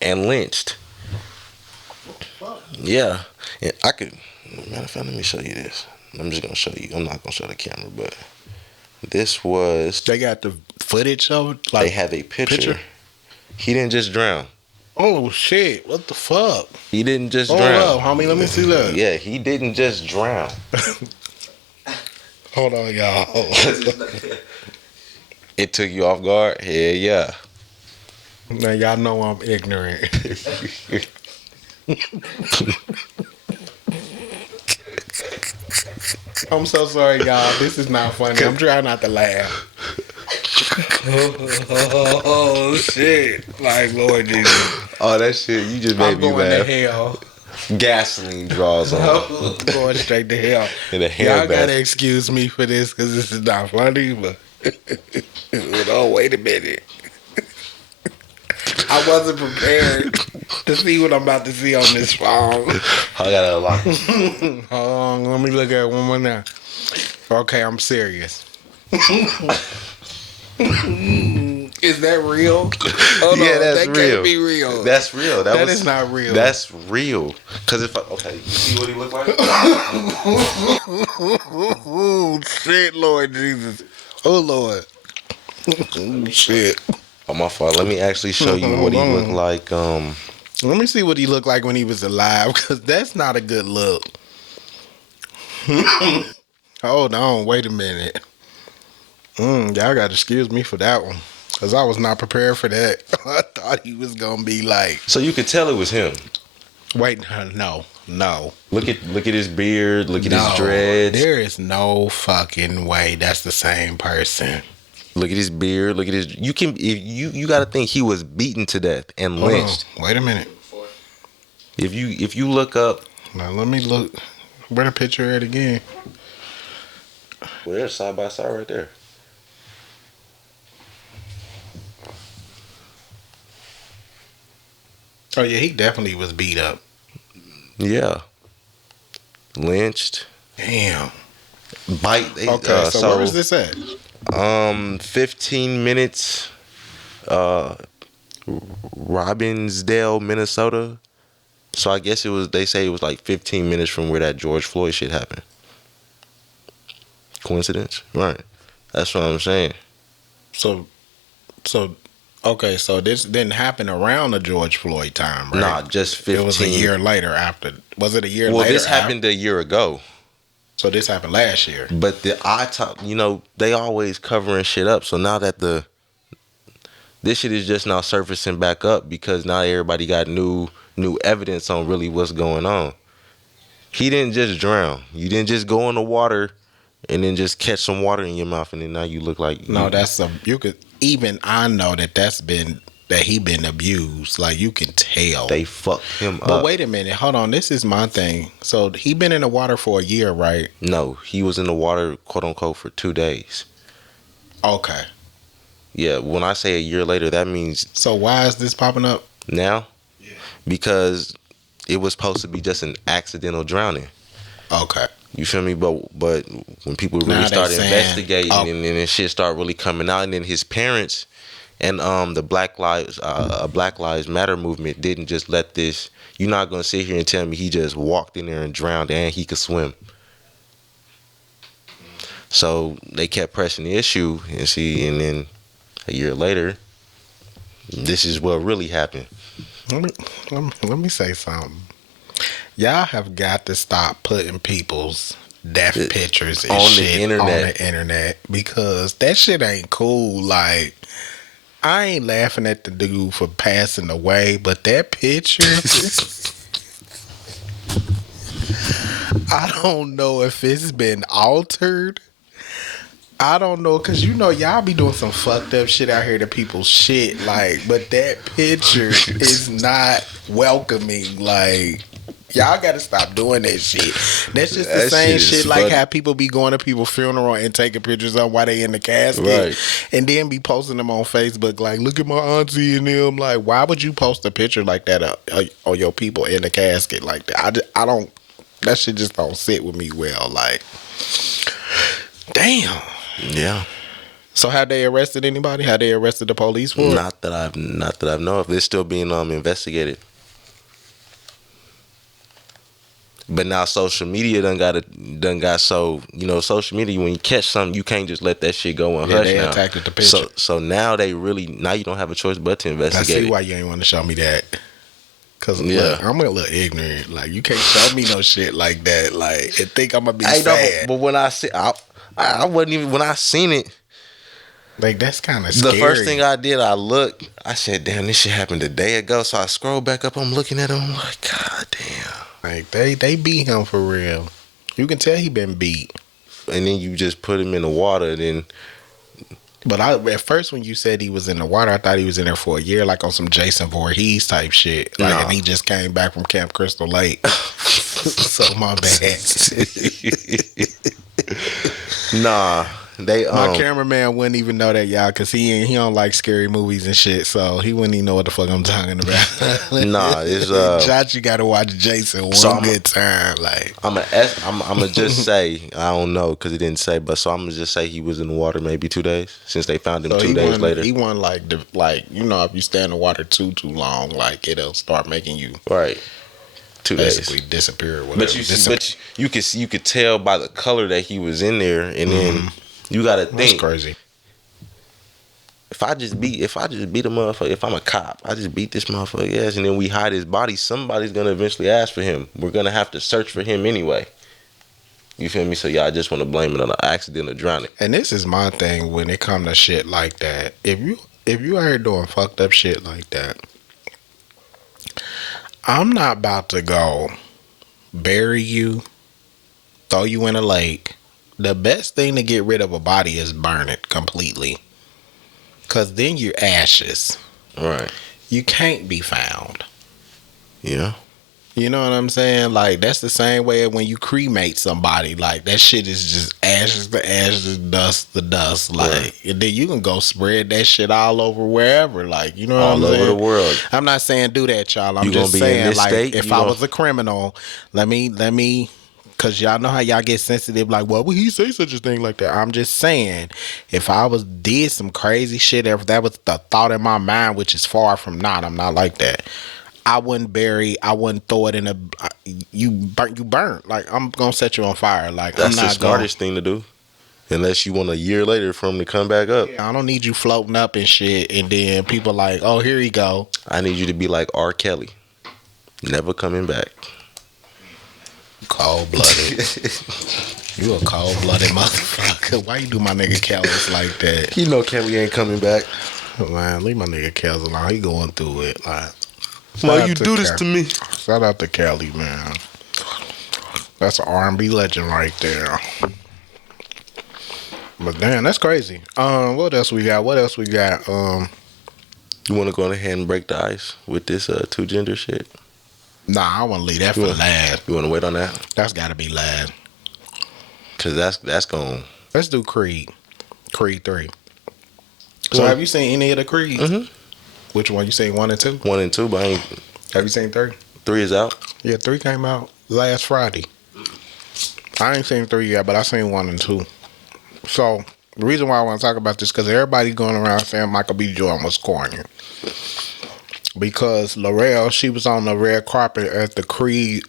and lynched. Yeah, and I could. Matter of fact, let me show you this. I'm just gonna show you. I'm not gonna show the camera, but this was. They got the footage of it. They have a picture. He didn't just drown. Oh shit! What the fuck? He didn't just Hold drown. up, homie. Let me see that. Yeah, he didn't just drown. Hold on, y'all. It took you off guard? Hell yeah. Now y'all know I'm ignorant. I'm so sorry, y'all. This is not funny. I'm trying not to laugh. Oh shit! Like Lord Jesus. Oh, that shit, you just made I'm me going to laugh. hell. Gasoline draws on. Going straight to hell. In a Y'all hell gotta bath. excuse me for this because this is not funny. But oh, wait a minute. I wasn't prepared to see what I'm about to see on this phone. I gotta unlock. Hold on, let me look at it one more now. Okay, I'm serious. Is that real? Hold Yeah, on, that's that real. can't be real. That's real. That is not real. That's real. Cause if okay, you see what he look like? Oh shit, Lord Jesus. Oh Lord. Oh, shit. Oh, my fault. Let me actually show you what he looked like. Let me see what he looked like when he was alive, because that's not a good look. Hold on, wait a minute. Y'all got to excuse me for that one, because I was not prepared for that. I thought he was going to be like... So you could tell it was him. Wait, no. Look at his beard. Look at his dreads. There is no fucking way that's the same person. Look at his beard. Look at his. You can. If you got to think he was beaten to death and Hold lynched. on, wait a minute. If you look up. Now let me look. Where the picture at again? Well, they're side by side right there. Oh yeah, he definitely was beat up. Yeah. lynched. Damn. Bite. Okay, so where is this at? 15 minutes. Robbinsdale, Minnesota. So I guess they say it was like 15 minutes from where that George Floyd shit happened. Coincidence? Right. That's what I'm saying. So, okay, so this didn't happen around the George Floyd time, right? Nah, just 15. It was a year later after. Was it a year later? Well, this happened a year ago. So this happened last year. But they always covering shit up. So now that this shit is just now surfacing back up because now everybody got new evidence on really what's going on. He didn't just drown. You didn't just go in the water and then just catch some water in your mouth and then now you look like I know that he been abused. Like, you can tell. They fucked him up. But wait a minute, hold on. This is my thing. So he been in the water for a year, right? No, he was in the water, quote unquote, for 2 days. Okay. Yeah, when I say a year later, that means. So why is this popping up now? Yeah. Because it was supposed to be just an accidental drowning. Okay. You feel me? But when people really started investigating and then shit started really coming out, and then his parents and the Black Lives Matter movement didn't just let this. You're not gonna sit here and tell me he just walked in there and drowned and he could swim. So they kept pressing the issue and then a year later, this is what really happened. Let me say something. Y'all have got to stop putting people's death pictures and shit on the internet because that shit ain't cool. Like, I ain't laughing at the dude for passing away, but that picture, I don't know if it's been altered. I don't know, because y'all be doing some fucked up shit out here to people's shit, like, but that picture is not welcoming. Like, y'all gotta stop doing that shit. That's just the same shit like how people be going to people's funeral and taking pictures of while they in the casket, right, and then be posting them on Facebook like, look at my auntie and them. Like, why would you post a picture like that of your people in the casket like that? I don't. That shit just don't sit with me well. Like, damn. Yeah. So had they arrested anybody? Had they arrested the police for it? Not that I've know of. They're still being investigated. But now social media done got so, social media, when you catch something, you can't just let that shit go and hush. They now. attacked the picture. So now you don't have a choice but to investigate. I see why you ain't want to show me that. Cause look, I'm a little ignorant. Like, you can't show me no shit like that. Like, and think I'm gonna be sad. But when I wasn't even, when I seen it, like, that's kind of scary. The first thing I did, I looked. I said, "Damn, this shit happened a day ago." So I scrolled back up. I'm looking at him. I'm like, "God damn!" Like, they beat him for real. You can tell he been beat. And then you just put him in the water. But at first when you said he was in the water, I thought he was in there for a year, like on some Jason Voorhees type shit. Like, and he just came back from Camp Crystal Lake. So my bad. Nah, my cameraman wouldn't even know that, y'all, because he don't like scary movies and shit, so he wouldn't even know what the fuck I'm talking about. Nah, it's Josh, you gotta watch Jason good time. Like, I'm gonna just say, I don't know because he didn't say, but so I'm gonna just say he was in the water maybe 2 days since they found him 2 days later. He wasn't like if you stay in the water too long, like, it'll start making you right. 2 days basically disappear or whatever. But you could tell by the color that he was in there, and then you gotta think. That's crazy. If I just beat a motherfucker, if I'm a cop, I just beat this motherfucker ass, and then we hide his body, somebody's gonna eventually ask for him. We're gonna have to search for him anyway. You feel me? So y'all just want to blame it on an accidental drowning. And this is my thing when it comes to shit like that. If you out here doing fucked up shit like that, I'm not about to go bury you, throw you in a lake. The best thing to get rid of a body is burn it completely. Because then you're ashes. Right. You can't be found. Yeah. You know what I'm saying? Like, that's the same way when you cremate somebody. Like, that shit is just ashes to ashes, dust to dust. Like, and then you can go spread that shit all over wherever. Like, you know what I'm saying? All over the world. I'm not saying do that, y'all. I'm just saying, like, if I was a criminal, let me Cause y'all know how y'all get sensitive, like, well, would he say such a thing like that? I'm just saying, if I did some crazy shit, if that was the thought in my mind, which is far from not, I'm not like that. I wouldn't throw it in a, you burnt. Like, I'm gonna set you on fire. Like, That's I'm not the smartest thing to do. Unless you want a year later for him to come back up. I don't need you floating up and shit, and then people like, oh, here he go. I need you to be like R. Kelly. Never coming back. Cold-blooded. You a cold-blooded motherfucker. Why you do my nigga Kellis like that? You know Kelly ain't coming back. Man, leave my nigga Kellis alone. He going through it. Like, why you do this to me? Shout out to Kelly, man. That's an R&B legend right there. But damn, that's crazy. What else we got? You want to go ahead and break the ice with this two gender shit? Nah, I want to leave that for last. You want to wait on that? That's got to be last. Cause that's going. Let's do Creed 3. So have you seen any of the Creeds? Mm-hmm. Which one? You seen 1 and 2? 1 and 2, but I ain't. Have you seen 3? 3 is out. Yeah, 3 came out last Friday. I ain't seen 3 yet, but I seen 1 and 2. So the reason why I want to talk about this because everybody going around saying Michael B. Jordan was corny. Because L'Oreal, she was on the red carpet at the Creed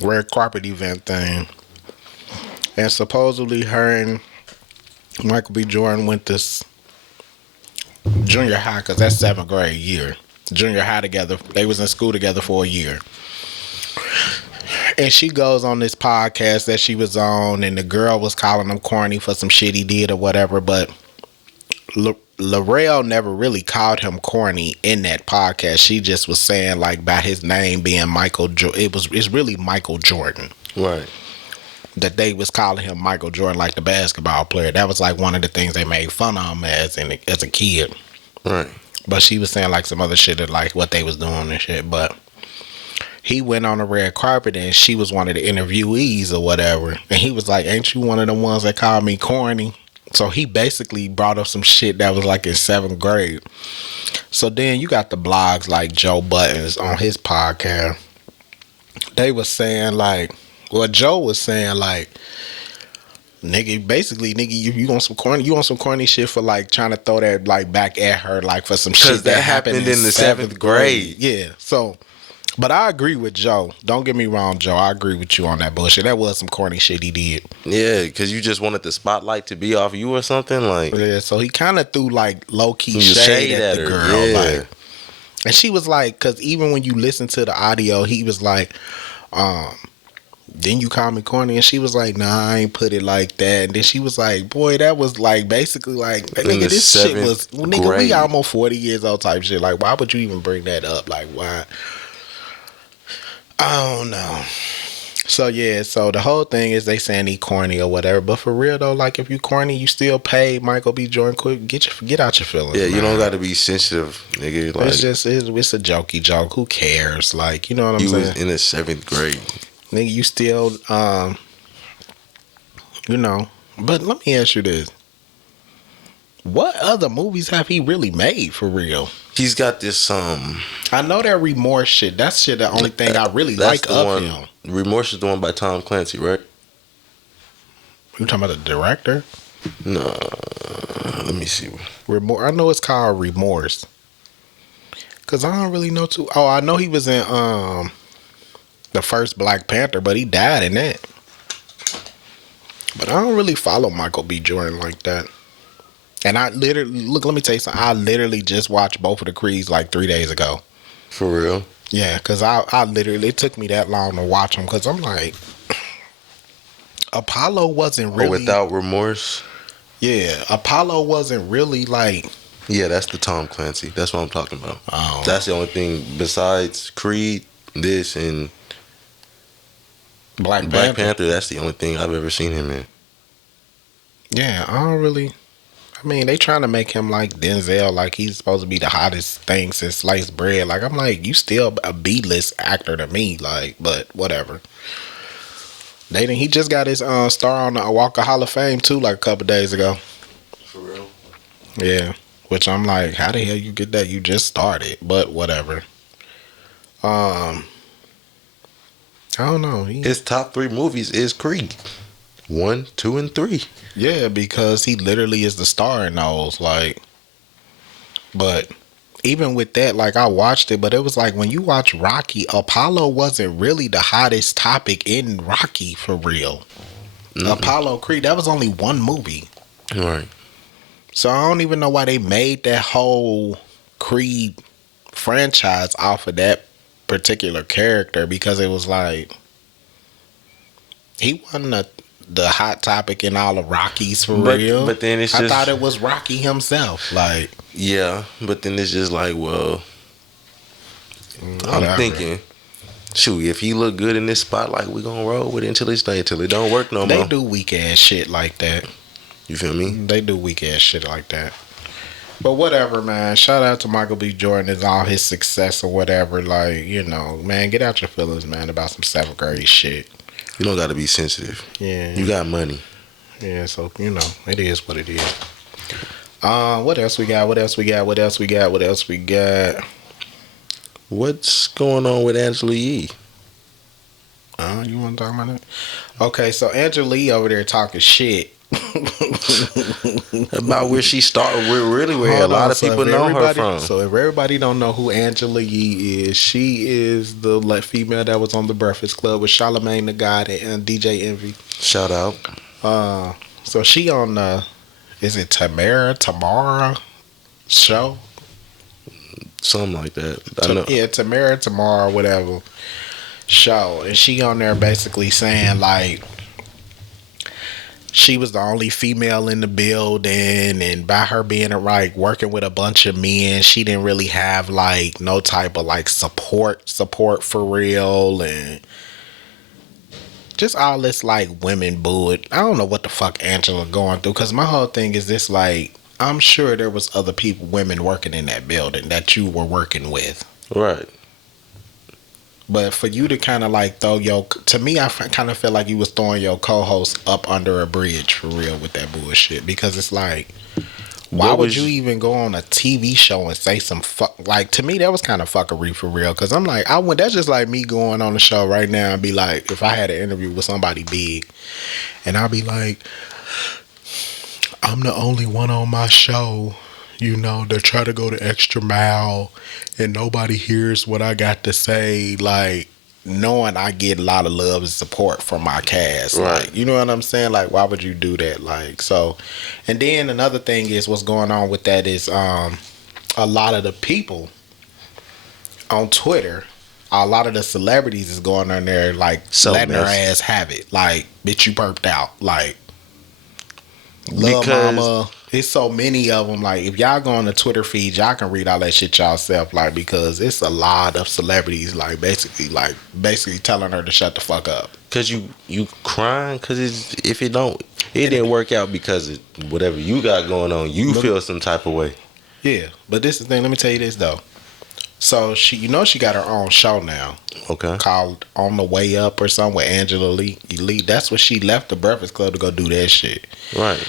red carpet event thing. And supposedly her and Michael B. Jordan went to junior high, because that's 7th grade year. Junior high together. They was in school together for a year. And she goes on this podcast that she was on, and the girl was calling him corny for some shit he did or whatever, but L'Oreal never really called him corny in that podcast. She just was saying, like, by his name being Michael Jordan. It's really Michael Jordan. Right. That they was calling him Michael Jordan, like the basketball player. That was like one of the things they made fun of him as a kid. Right. But she was saying like some other shit of like what they was doing and shit. But he went on the red carpet and she was one of the interviewees or whatever. And he was like, ain't you one of the ones that called me corny? So he basically brought up some shit that was like in 7th grade. So then you got the blogs like Joe Buttons on his podcast. They was saying like, well, Joe was saying like, nigga, you want some corny shit for like trying to throw that like back at her like for some shit that happened in the 7th grade. Yeah. So, but I agree with Joe. Don't get me wrong, Joe. I agree with you on that bullshit. That was some corny shit he did. Yeah, because you just wanted the spotlight to be off you or something like. Yeah. So he kind of threw like low key shade at the girl. Yeah. Like, and she was like, because even when you listen to the audio, he was like, then you call me corny, and she was like, nah, I ain't put it like that. And then she was like, boy, that was like basically like, nigga, this shit was, nigga, we almost 40 years old type shit. Like, why would you even bring that up? Like, why? I don't know. So yeah, so the whole thing is they saying he corny or whatever, but for real though, like if you corny, you still pay Michael B. Jordan. Quick, get out your feelings. Yeah, man. you don't got to be sensitive, nigga. Like, it's just it's a jokey joke. Who cares? Like, you know what I'm he saying? was in the 7th grade. Nigga, you still, you know. But let me ask you this: what other movies have he really made for real? He's got this I know that Remorse shit. That shit the only thing I really like of him. Remorse is the one by Tom Clancy, right? You talking about the director? No, let me see. Remorse. I know it's called Remorse. Cause I don't really know too. Oh, I know he was in the first Black Panther, but he died in that. But I don't really follow Michael B. Jordan like that. And I literally, look, let me tell you something. I literally just watched both of the Creeds like 3 days ago. For real? Yeah, because I literally, it took me that long to watch them because I'm like, Apollo wasn't really. Without Remorse? Yeah, Apollo wasn't really like. Yeah, that's the Tom Clancy. That's what I'm talking about. Oh. That's the only thing besides Creed, this, and Black Panther. That's the only thing I've ever seen him in. Yeah, I don't really. I mean, they trying to make him like Denzel, like he's supposed to be the hottest thing since sliced bread. Like, I'm like, you still a B-list actor to me, like, but whatever. He just got his star on the Walk of Hall of Fame too, like a couple days ago. For real? Yeah, which I'm like, how the hell you get that? You just started, but whatever. I don't know. His top 3 movies is Creed. 1, 2, and 3. Yeah, because he literally is the star in those. Like, but even with that, like I watched it, but it was like when you watch Rocky, Apollo wasn't really the hottest topic in Rocky for real. Apollo Creed, that was only one movie. Right. So I don't even know why they made that whole Creed franchise off of that particular character, because it was like he wasn't the hot topic in all of Rockies for real. But then it's I just, thought it was Rocky himself. Like, yeah, but then it's just like, well, whatever. I'm thinking, shoot, if he look good in this spotlight, we gonna roll with it until it don't work no more. They do weak ass shit like that. You feel me? They do weak ass shit like that. But whatever, man. Shout out to Michael B. Jordan and all his success or whatever. Like, you know, man, get out your feelings, man, about some 7th grade shit. You don't gotta be sensitive. Yeah. You got money. Yeah, so, you know, it is what it is. What else we got? What else we got? What else we got? What else we got? What's going on with Angela Yee? You want to talk about that? Okay, so Angela Lee over there talking shit. About where she started, where a lot of people know her from. So if everybody don't know who Angela Yee is, she is the female that was on the Breakfast Club with Charlamagne the God and DJ Envy. Shout out. So she on is it Tamara show? Something like that. I know. Yeah, Tamara, whatever show. And she on there basically saying like she was the only female in the building, and by her being like working with a bunch of men, she didn't really have like no type of like support for real, and just all this like women bull. I don't know what the fuck Angela going through, because my whole thing is this, like, I'm sure there was other women working in that building that you were working with. Right. But for you to kind of like to me, I kind of feel like you was throwing your co-host up under a bridge for real with that bullshit, because it's like, why would you even go on a TV show and say some fuck? Like, to me, that was kind of fuckery for real, because I'm like, that's just like me going on the show right now and be like, if I had an interview with somebody big, and I'll be like, I'm the only one on my show, you know, that try to go the extra mile, and nobody hears what I got to say, like, knowing I get a lot of love and support from my cast. Right. Like, you know what I'm saying? Like, why would you do that? Like, so, and then another thing is what's going on with that is a lot of the people on Twitter, a lot of the celebrities is going on there, like, letting their ass have it. Like, bitch, you burped out. Like, Love Mama. It's so many of them. Like, if y'all go on the Twitter feed, y'all can read all that shit yourself. Like, because it's a lot of celebrities, like basically telling her to shut the fuck up. Cause you crying because it didn't work out because of whatever you got going on. You feel some type of way. Yeah, but this is the thing. Let me tell you this though. So she got her own show now. Okay. Called On the Way Up or something with Angela Lee. That's what she left the Breakfast Club to go do that shit. Right.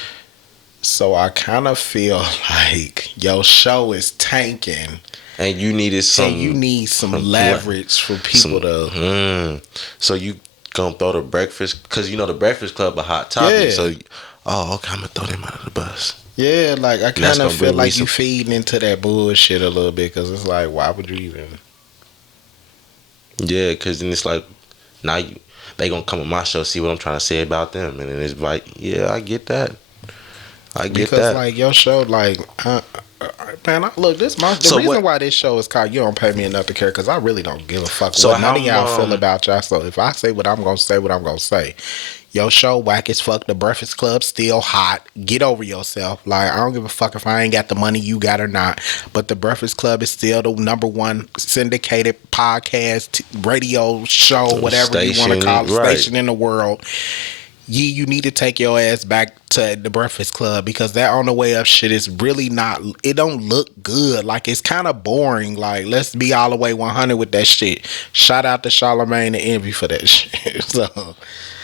So I kind of feel like your show is tanking, and you need some leverage for people to. So you gonna throw the Breakfast, because you know the Breakfast Club a hot topic. Yeah. So, okay, I'm gonna throw them out of the bus. Yeah, like I kind of feel like you feeding into that bullshit a little bit, because it's like, why would you even? Yeah, because then it's like, now they gonna come on my show, see what I'm trying to say about them, and then it's like, yeah, I get that. Because like your show, like, man, look, the reason why this show is called You Don't Pay Me Enough to Care, because I really don't give a fuck what none of y'all feel about y'all. So if I say what I'm gonna say, Your show whack as fuck. The Breakfast Club still hot. Get over yourself. Like, I don't give a fuck if I ain't got the money you got or not. But the Breakfast Club is still the #1 syndicated podcast, radio show, whatever you want to call it, station in the world. You need to take your ass back to the Breakfast Club because that On the Way Up shit is really not. It don't look good. Like it's kind of boring. Like let's be all the way 100 with that shit. Shout out to Charlamagne and Envy for that shit.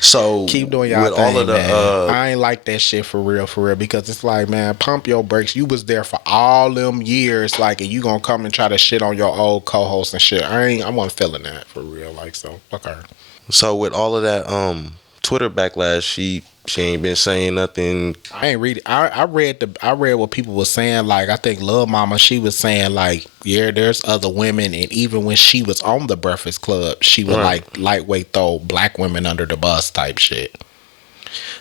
So keep doing y'all with thing, all of the, man. I ain't like that shit for real, because it's like, man, pump your brakes. You was there for all them years, like, and you gonna come and try to shit on your old co-host and shit. I wasn't feeling that for real, like, so fuck her. So with all of that Twitter backlash, she ain't been saying nothing. I ain't read it. I read what people were saying. Like I think Lil Mama, she was saying like, yeah, there's other women, and even when she was on the Breakfast Club, she would like lightweight throw black women under the bus type shit.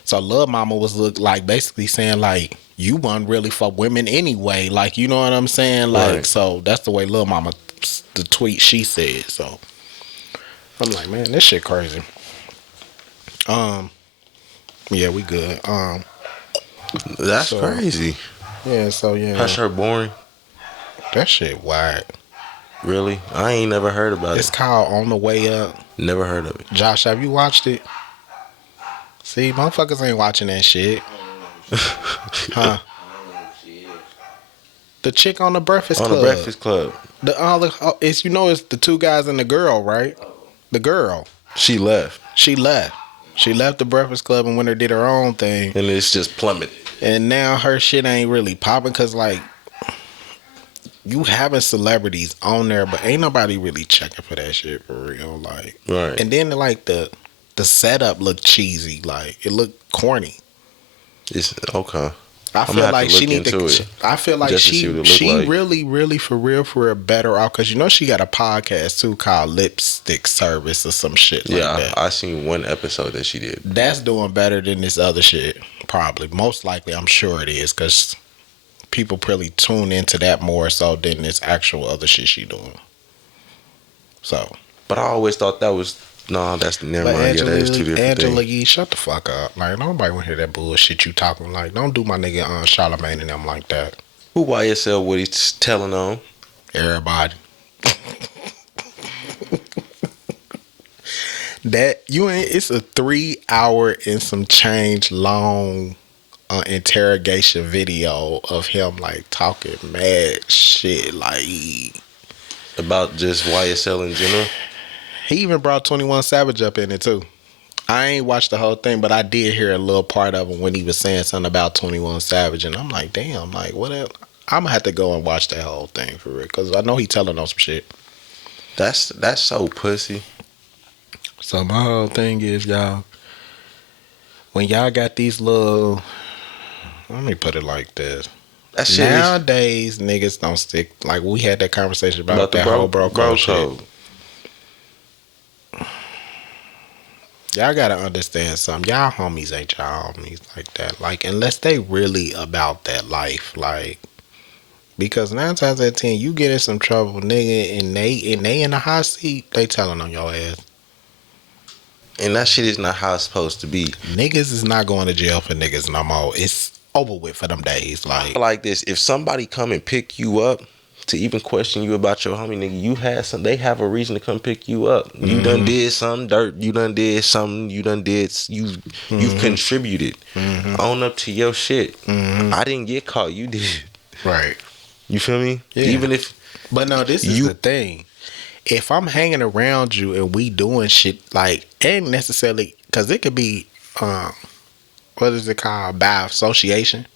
So Lil Mama was like basically saying like, you weren't really for women anyway. Like, you know what I'm saying? Like, so that's the way Lil Mama, the tweet she said. So I'm like, man, this shit crazy. Yeah, we good. That's crazy. Yeah, so yeah. Hush her boring. That shit wide. Really? I ain't never heard about it. It's called On the Way Up. Never heard of it. Josh, have you watched it? See, motherfuckers ain't watching that shit. Huh? The chick on the Breakfast Club. On the Breakfast Club. It's it's the two guys and the girl, right? The girl. She left. She left the Breakfast Club and went and did her own thing. And it's just plummeted. And now her shit ain't really popping because, like, you having celebrities on there, but ain't nobody really checking for that shit for real. Like, right. And then, like, the setup looked cheesy. Like, it looked corny. It's okay. I feel like she need to. I feel like she like. really for real better off because she got a podcast too called Lipstick Service or some shit like that. I seen one episode that she did. That's doing better than this other shit. Probably, most likely, I'm sure it is because people probably tune into that more so than this actual other shit she doing. So, but I always thought that was. No, that's never mind. Yeah, that is two different Angela things. Yee, shut the fuck up. Like, nobody want to hear that bullshit you talking. Like, don't do my nigga Charlamagne and them like that. Who YSL what he's telling on? Everybody. It's a 3 hour and some change long interrogation video of him like talking mad shit like about just YSL in general. He even brought 21 Savage up in it too. I ain't watched the whole thing, but I did hear a little part of him when he was saying something about 21 Savage, and I'm like, damn, like what else? I'm gonna have to go and watch that whole thing for real, because I know he telling on some shit. That's so pussy. So my whole thing is, y'all, when y'all got these little, let me put it like this. Nowadays, niggas don't stick, like we had that conversation about that whole bro code shit. Y'all gotta understand something. Y'all homies ain't y'all homies like that. Like, unless they really about that life. Like, because 9 times out of 10, you get in some trouble, nigga, and they in the hot seat, they telling on your ass. And that shit is not how it's supposed to be. Niggas is not going to jail for niggas no more. It's over with for them days. Like this, if somebody come and pick you up to even question you about your homie, nigga, you had some. They have a reason to come pick you up. You done did some dirt. You done did something. You done did. You've contributed. Own up to your shit. I didn't get caught. You did. Right. You feel me? Yeah. Even if. But no, this is the thing. If I'm hanging around you and we doing shit like, ain't necessarily because it could be, what is it called, by association.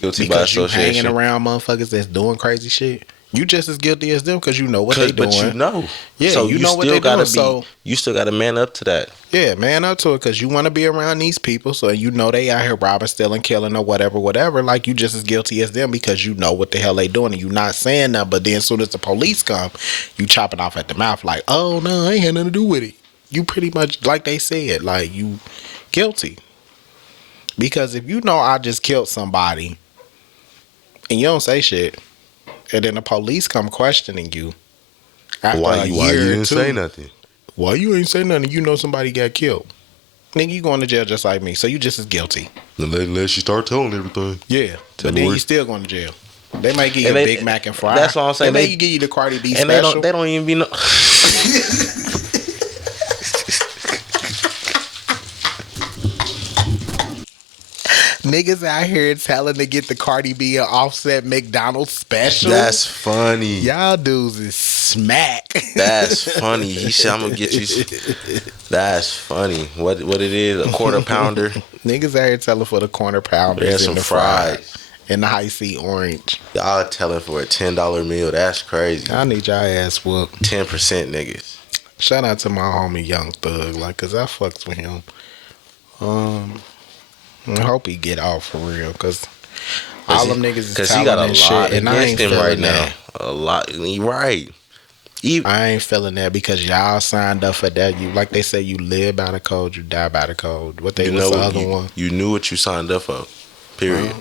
Guilty by association. Because you hanging around motherfuckers that's doing crazy shit. You just as guilty as them because you know what they doing. But you know. Yeah, so you know what they doing. So you still got to man up to that. Yeah, man up to it because you want to be around these people so you know they out here robbing, stealing, killing or whatever. Like you just as guilty as them because you know what the hell they doing and you not saying that. But then as soon as the police come, you chopping off at the mouth like, oh no, I ain't had nothing to do with it. You pretty much, like they said, like you guilty. Because if you know I just killed somebody and you don't say shit, and then the police come questioning you after why a you year didn't say nothing? Why you ain't say nothing? You know somebody got killed. Nigga, you going to jail just like me, so you just as guilty. Unless you start telling everything. Yeah, but then you still going to jail. They might give you a Big Mac and fries. That's what I'm saying. They may give you the Cardi B and special. They don't even be no. Niggas out here telling to get the Cardi B and Offset McDonald special. That's funny. Y'all dudes is smack. That's funny. He said, "I'm gonna get you." That's funny. What it is? A quarter pounder. Niggas out here telling for the corner pounders There's and some the fries and the high C orange. Y'all telling for a $10 meal. That's crazy. I need y'all ass whooped. 10% niggas. Shout out to my homie Young Thug, like, cause I fucks with him. I hope he get off for real, cause all them niggas is he got a and lot shit, and I ain't against him feeling right that. now. A lot. Right. I ain't feeling that because y'all signed up for that. You like they say, you live by the code, you die by the code. What they was the other one? You knew what you signed up for. Period.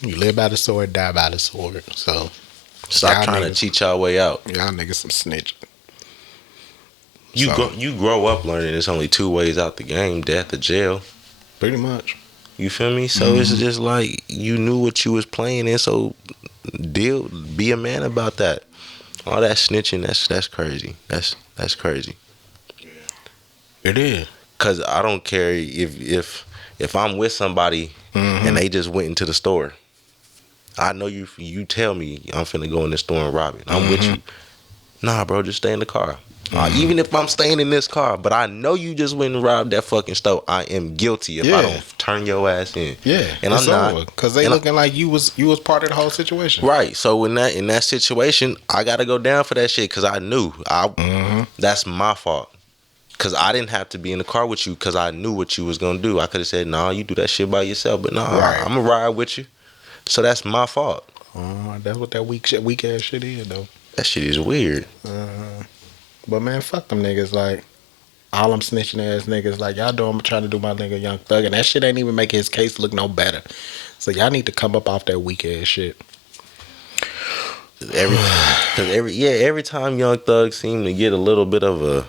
You live by the sword, die by the sword. So stop trying to cheat y'all way out. Y'all niggas some snitching. You grow up learning there's only two ways out the game: death or jail. Pretty much. You feel me? So it's just like you knew what you was playing in, so be a man about that. All that snitching, that's crazy. That's crazy. It is. Cause I don't care if I'm with somebody and they just went into the store. I know you tell me I'm finna go in the store and rob it. I'm with you. Nah, bro, just stay in the car. Even if I'm staying in this car, but I know you just went and robbed that fucking store, I am guilty if I don't turn your ass in. Yeah, and I'm not, because they looking like you was part of the whole situation. Right. So in that situation, I gotta go down for that shit because I knew that's my fault. Cause I didn't have to be in the car with you because I knew what you was gonna do. I could have said, "Nah, you do that shit by yourself," but I'm gonna ride with you. So that's my fault. That's what that weak ass shit is, though. That shit is weird. But man, fuck them niggas. Like, all them snitching ass niggas. Like, y'all trying to do my nigga Young Thug, and that shit ain't even make his case look no better. So y'all need to come up off that weak ass shit. Every time Young Thug seem to get a little bit of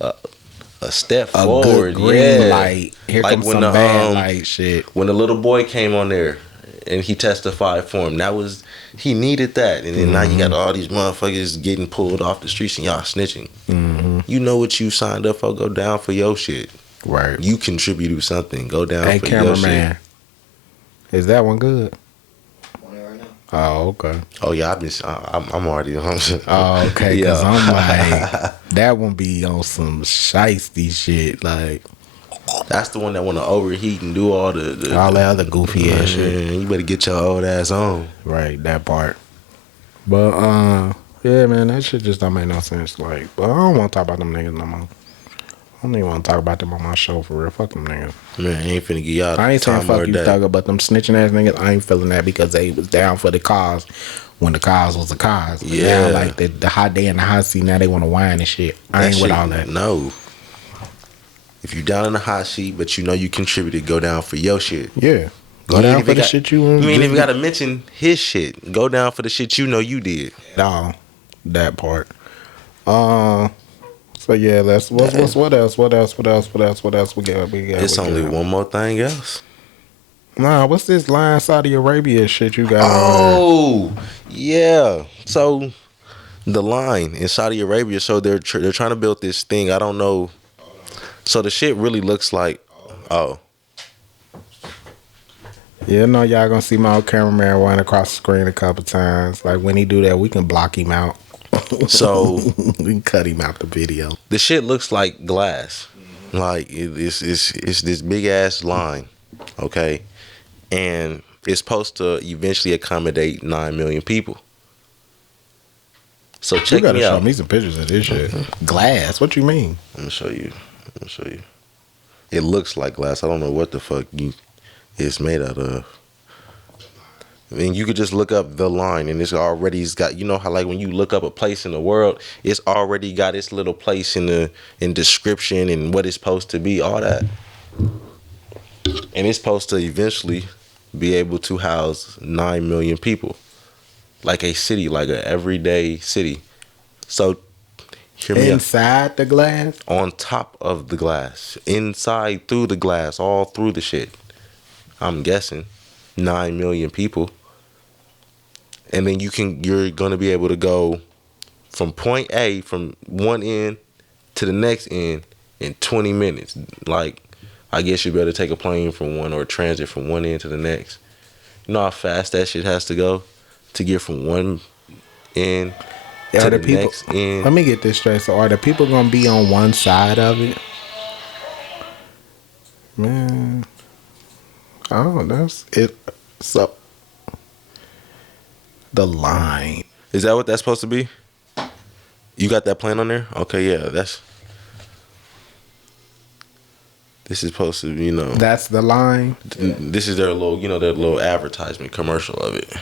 a step forward, good green light. Here like comes when some bad light shit. When the little boy came on there and he testified for him, he needed that. And then now you got all these motherfuckers getting pulled off the streets and y'all snitching. You know what you signed up for? Go down for your shit. Right. You contribute to something. Go down for your shit. Cameraman. Is that one good? Oh, okay. Oh yeah, I'm already on. Oh, okay. Because I'm like, that one be on some shiesty shit. Like, that's the one that want to overheat and do all the that other goofy ass shit. You better get your old ass on. Right, that part. But yeah, man, that shit just don't make no sense. Like, but I don't want to talk about them niggas no more. I don't even want to talk about them on my show for real. Fuck them niggas. Man, I ain't finna get y'all. I ain't saying fuck you, Thugger, but them snitching ass niggas, I ain't feeling that because they was down for the cause when the cause was the cause. But now, like the hot day in the hot seat, now they want to whine and shit. I ain't with all that. No. If you down in the hot seat, but you know you contributed, go down for your shit. Yeah. Go down for the shit you want. I mean, if you got to mention his shit, go down for the shit you know you did. No, that part. So yeah, what else? What else we got? It's only one more thing else. Nah, what's this line Saudi Arabia shit you got? Oh, yeah. So the line in Saudi Arabia, so they're trying to build this thing. I don't know. So the shit really looks like, Yeah, no, y'all gonna see my old cameraman running across the screen a couple times. Like when he do that, we can block him out. So we can cut him out the video. The shit looks like glass. Like it's this big ass line, okay, and it's supposed to eventually accommodate 9 million people. So check me out. You gotta show me some pictures of this shit. Glass? What you mean? I'm gonna show you. It looks like glass. I don't know what the fuck it's made out of. I mean, you could just look up the line, and it's got. You know how like when you look up a place in the world, it's already got its little place in description and what it's supposed to be, all that. And it's supposed to eventually be able to house 9 million people, like a city, like an everyday city. So, hear me out. Inside the glass? On top of the glass, inside through the glass, all through the shit. I'm guessing 9 million people. And then you're gonna be able to go from point A, from one end to the next end in 20 minutes. Like I guess you better take a plane from one or transit from one end to the next. You know how fast that shit has to go to get from one end to the next end. Let me get this straight. So are the people gonna be on one side of it? Man, oh, that's it. So the line. Is that what that's supposed to be? You got that plan on there? Okay, yeah, this is supposed to, you know. That's the line. This is their little, you know, their little advertisement commercial of it.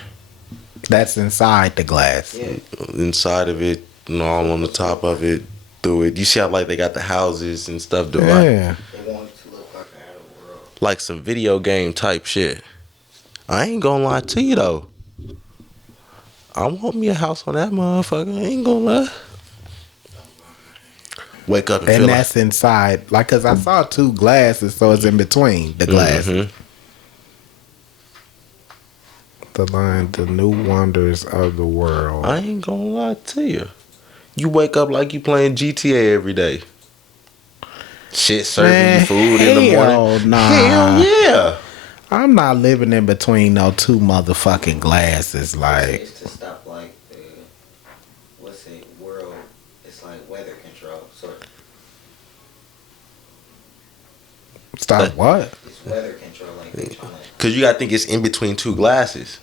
That's inside the glass. Yeah. Inside of it, and all on the top of it, through it. You see how like they got the houses and stuff, do Yeah. They want it to look like out of the world. like some video game type shit. I ain't gonna lie to you though. I want me a house on that motherfucker. I ain't gonna lie. Wake up and feel And that's inside. Like, cause I saw two glasses, so it's in between the glasses. The line, the new wonders of the world. I ain't gonna lie to you. You wake up like you playing GTA every day. Shit serving you food in the morning. Nah. Hell yeah. I'm not living in between no two motherfucking glasses. Like, It's to stop like the world. It's like weather control. Sort of. stop what? It's weather control. Like they trying to. Cause you gotta think it's in between two glasses.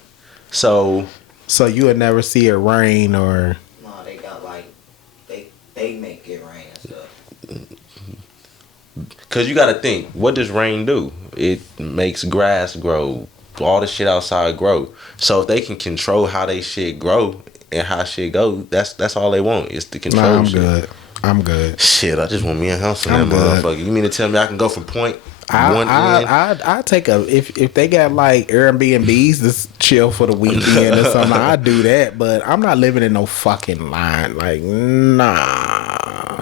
So So you would never see it rain or. No, they got like they make it rain and stuff. cause you gotta think, what does rain do? It makes grass grow. All the shit outside grow. So if they can control how they shit grow and how shit go, that's all they want is to control Nah, I'm shit. good. I'm good. Shit, I just want me a house in I'm that good. motherfucker. You mean to tell me I can go from point one end? I take a if they got like Airbnbs to chill for the weekend or something, I do that. But I'm not living in no fucking line. Like, nah.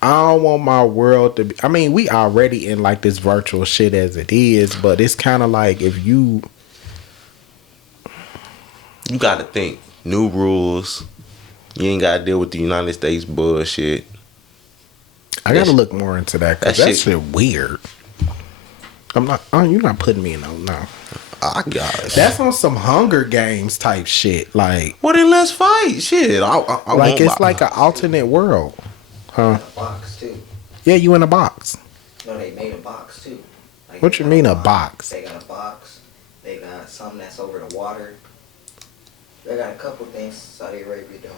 I don't want my world to be. I mean, we already in like this virtual shit as it is, but it's kind of like if you gotta think. New rules. You ain't gotta deal with the United States bullshit. I gotta look more into that because that that shit- shit weird. I'm not. Oh, you're not putting me in no. I got it. That's on some Hunger Games type shit. Like, Well, then let's fight. Shit. I like won't it's lie. like an alternate world, huh? A box too. Yeah, you in a box. No, they made a box too. Like What they you got mean a box? They got a box. They got something that's over the water. They got a couple things Saudi Arabia doing.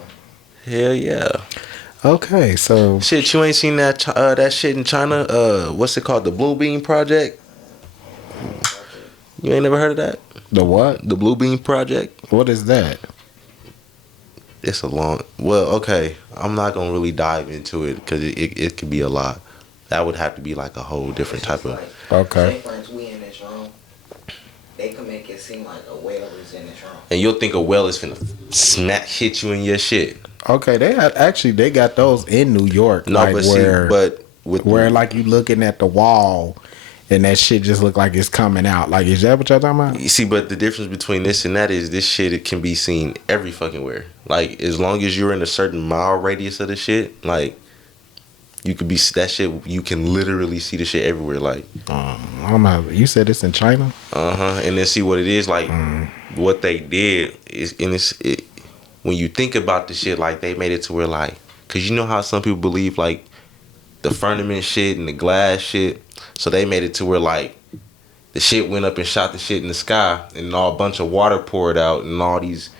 Hell yeah. Okay, so Shit, you ain't seen that shit in China? What's it called? The Blue Beam Project? You ain't never heard of that? the what? The Blue Beam Project? What is that? It's a long... Well, okay. I'm not going to really dive into it because it could be a lot. That would have to be like a whole different type of... Okay. Say, for instance, we in this room. They can make it seem like a whale is in this room. And you'll think a whale is finna hit you in your shit. Okay, they got those in New York. No, like but where, see, but with where like you looking at the wall and that shit just look like it's coming out. Like, is that what y'all talking about? You see, but the difference between this and that is this shit, it can be seen every fucking where. Like, as long as you're in a certain mile radius of the shit, like, you could be that shit. You can literally see the shit everywhere. Like, You said it's in China? and then see what it is. Like, what they did is, when you think about the shit, like, they made it to where, like, cause you know how some people believe like the firmament shit and the glass shit. So they made it to where like the shit went up and shot the shit in the sky, and all a bunch of water poured out, and all these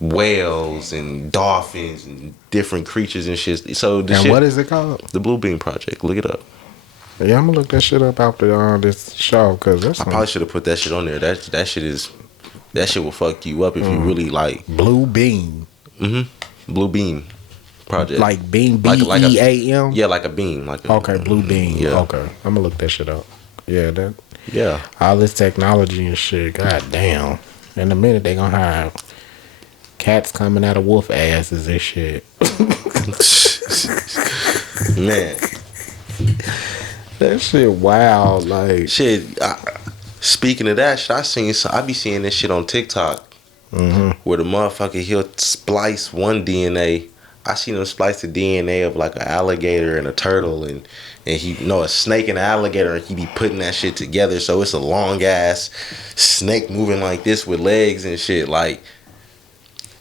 whales and dolphins and different creatures and shit. So the And shit, what is it called? the Blue Beam Project? Look it up. Yeah, I'm gonna look that shit up after this show because that's I probably should have put that shit on there. That shit will fuck you up if you really like Blue Beam. Blue Beam Project. Like beam, Like a- BEAM? Yeah, like a beam. Like a, Okay, Blue Beam. Yeah. Okay, I'm gonna look that shit up. Yeah, that Yeah. all this technology and shit. God damn. In a minute they gonna have cats coming out of wolf asses and shit. Man. That shit wild. Like, Shit. Speaking of that shit, I be seeing this shit on TikTok. Where the motherfucker, he'll splice one DNA. I seen him splice the DNA of like an alligator and a turtle and he a snake and an alligator, and he be putting that shit together. So it's a long ass snake moving like this with legs and shit. Like,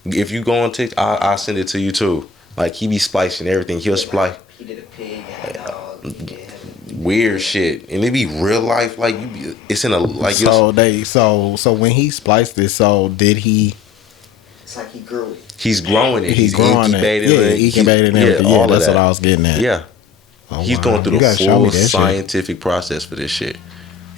if you go on TikTok, I'll send it to you too. Like, he be splicing everything. He'll splice. He did a pig and a dog. Weird shit, and it be real life. Like, it's in a like. So when he spliced it, so did he? It's like he grew it. He's growing it. He's growing incubating it. Yeah, incubating everything. Yeah, that's that. what I was getting at. Yeah. Oh, He's wow. going through You the gotta show me full that shit. scientific process for this shit.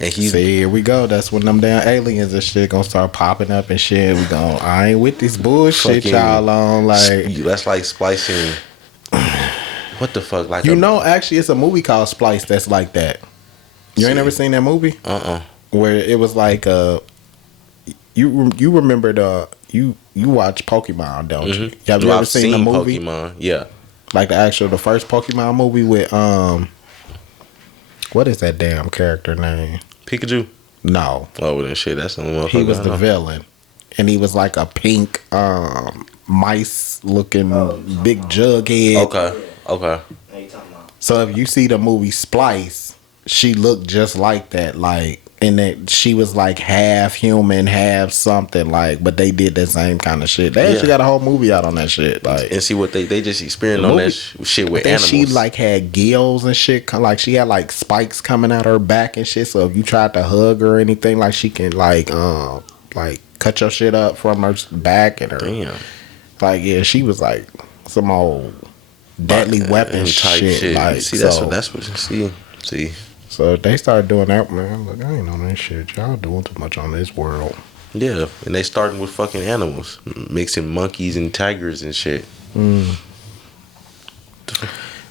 And he's See, here we go. That's when them damn aliens and shit gonna start popping up and shit. I ain't with this bullshit fucking, y'all on. Like, that's like splicing. What the fuck? Like, actually, it's a movie called Splice that's like that. You ain't never seen that movie? Where it was like you remember you watch Pokemon, don't you? Have you ever seen the movie? Pokemon? Yeah. Like the first Pokemon movie with what is that damn character name? Pikachu? No. Oh, well, then shit, that's the motherfucker. He was the villain. And he was like a pink mice looking big jug head. Okay. So if you see the movie Splice, she looked just like that, like, and that she was like half human, half something, like, but they did that same kind of shit. They actually got a whole movie out on that shit, like. And see what they just experimented on that shit with animals. She like had gills and shit, like she had like spikes coming out her back and shit. So if you tried to hug her or anything, like she can like cut your shit up from her back and her. Damn. Like, yeah, she was like some old deadly weapon type shit. Like, see, so, that's what you see. So if they started doing that, man, look, I ain't on that shit. Y'all doing too much on this world. Yeah, and they starting with fucking animals, mixing monkeys and tigers and shit.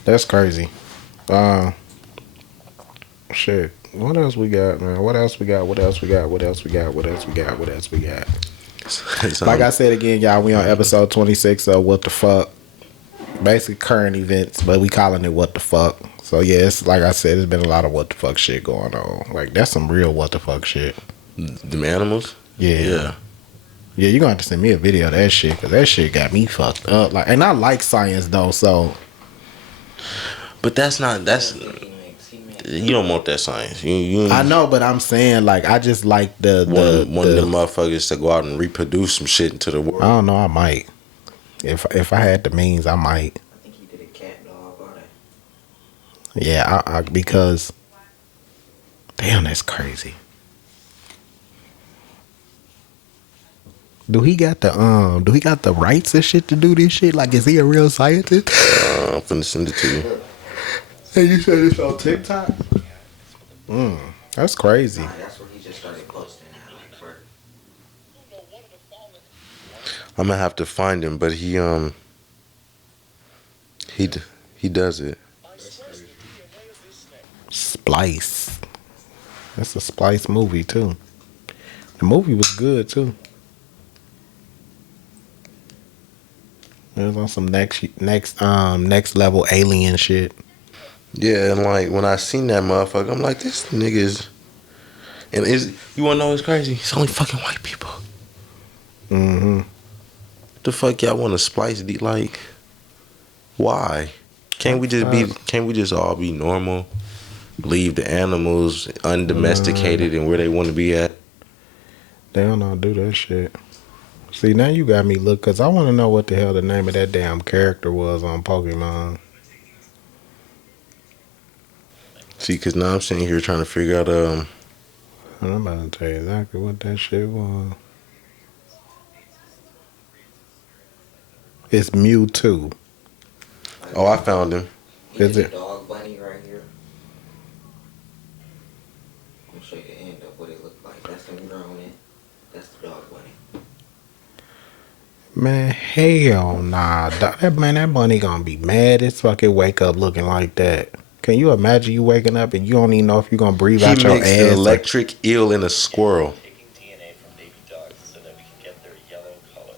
That's crazy. Shit. What else we got, man? What else we got? Like I said again, y'all, we on episode 26 of What the Fuck. Basically current events, but we calling it What the Fuck. So yeah, it's like I said, there's been a lot of what the fuck shit going on. Like, that's some real what the fuck shit. Them animals? Yeah, you're gonna have to send me a video of that shit, because that shit got me fucked up. Like, and I like science though, so. But that's you don't want that science. You I know, but I'm saying, like, I just like one of them motherfuckers to go out and reproduce some shit into the world. I don't know, I might. If I had the means, I might. I think he did a cat dog on it. Yeah, I because damn, that's crazy. Do he got the rights and shit to do this shit? Like, is he a real scientist? I'm finna send it to you. Hey, you said this on TikTok? That's crazy. That's where he just started posting that, like, for. I'm gonna have to find him, but he does it. Splice. That's a Splice movie too. The movie was good too. It was on some next level alien shit. Yeah, and like when I seen that motherfucker, I'm like, this nigga's. And you wanna know what's crazy? It's only fucking white people. The fuck y'all want to splice? Like, why? Can't we just all be normal? Leave the animals undomesticated and where they want to be at. They don't know do that shit. See, now you got me look, because I want to know what the hell the name of that damn character was on Pokemon. See, because now I'm sitting here trying to figure out I'm about to tell you exactly what that shit was. It's Mewtwo. Oh, I found him. Is it? A dog bunny right here. I'll show you the end of what it looked like. That's him growing it. That's the dog bunny. Man, hell nah. That bunny gonna be mad as fucking wake up looking like that. Can you imagine you waking up and you don't even know if you're gonna breathe out your ass? He mixed an electric eel and a squirrel. DNA from baby dogs so that we can get their yellow color.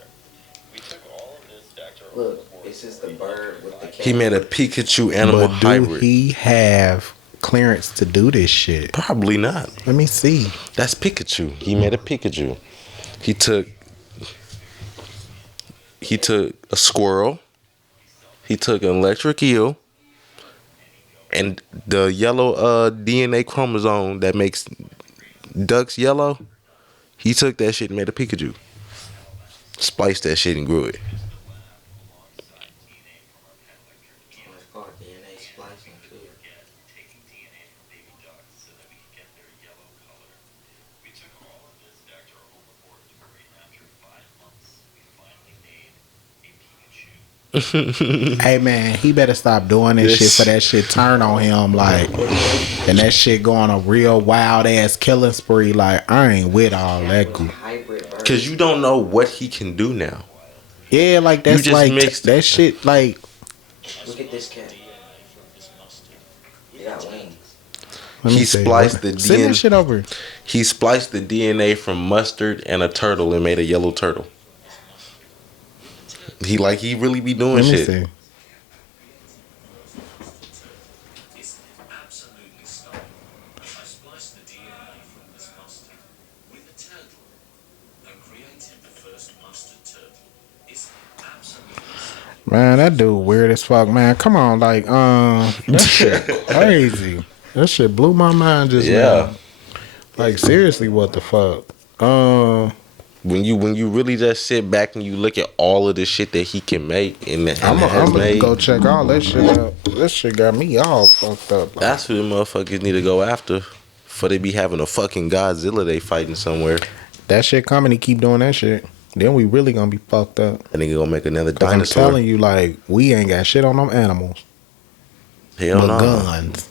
We took all of this back to our Look, this is the bird with the cat. He made a Pikachu animal But do hybrid. he have clearance to do this shit? Probably not. Let me see. That's Pikachu. He made a Pikachu. He took a squirrel, He took an electric eel and the yellow DNA chromosome that makes ducks yellow. He took that shit and made a Pikachu. Spliced that shit and grew it. It's called DNA splicing too. Taking DNA from baby ducks so that we could get their yellow color. We took all of this back to our home laboratory, and after 5 months, we finally made a Pikachu. Hey man, he better stop doing this shit for that shit turn on him like, and that shit go on a real wild ass killing spree. Like I ain't with all that goop. Hybrid bird. Cause you don't know what he can do now. Yeah, like that's You just like mixed that shit. Like Look at this cat. He got wings. let me He see. spliced the Send that DNA. shit over. He spliced the DNA from mustard and a turtle and made a yellow turtle. He really be doing Let me shit. see. It's absolutely stunning. I spliced the DNA from this mustard with a turtle and created the first mustard turtle. It's absolutely stunning. Man, that dude weird as fuck, man. Come on, like, that shit crazy. That shit blew my mind just Yeah. now. Like, seriously, what the fuck? When you really just sit back and you look at all of the shit that he can make and I'm has gonna made, go check all that shit out. This shit got me all fucked up. Like, that's who the motherfuckers need to go after. For they be having a fucking Godzilla they fighting somewhere. that shit coming, he keep doing that shit. Then we really gonna be fucked up. And they gonna make another 'Cause I'm dinosaur. telling you, like, we ain't got shit on them animals. Hell But no. guns.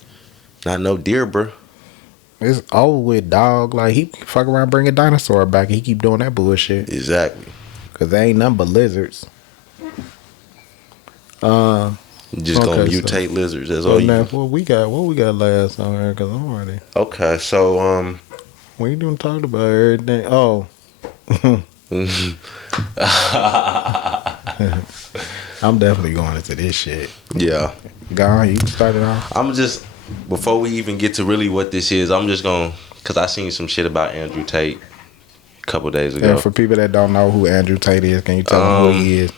Not no deer, bro. It's over with, dog. Like, he fuck around, bring a dinosaur back. He keep doing that bullshit. Exactly. Cause they ain't nothing but lizards. Just gonna Okay, so- mutate lizards. That's all So you. now, what we got last on here? Cause I'm already. Okay, so We done talked about everything. Oh, I'm definitely going into this shit. yeah. Go on, you can start it off. I'm just before we even get to really what this is, I'm just gonna cause I seen some shit about Andrew Tate a couple days ago. And for people that don't know who Andrew Tate is, can you tell them who he is?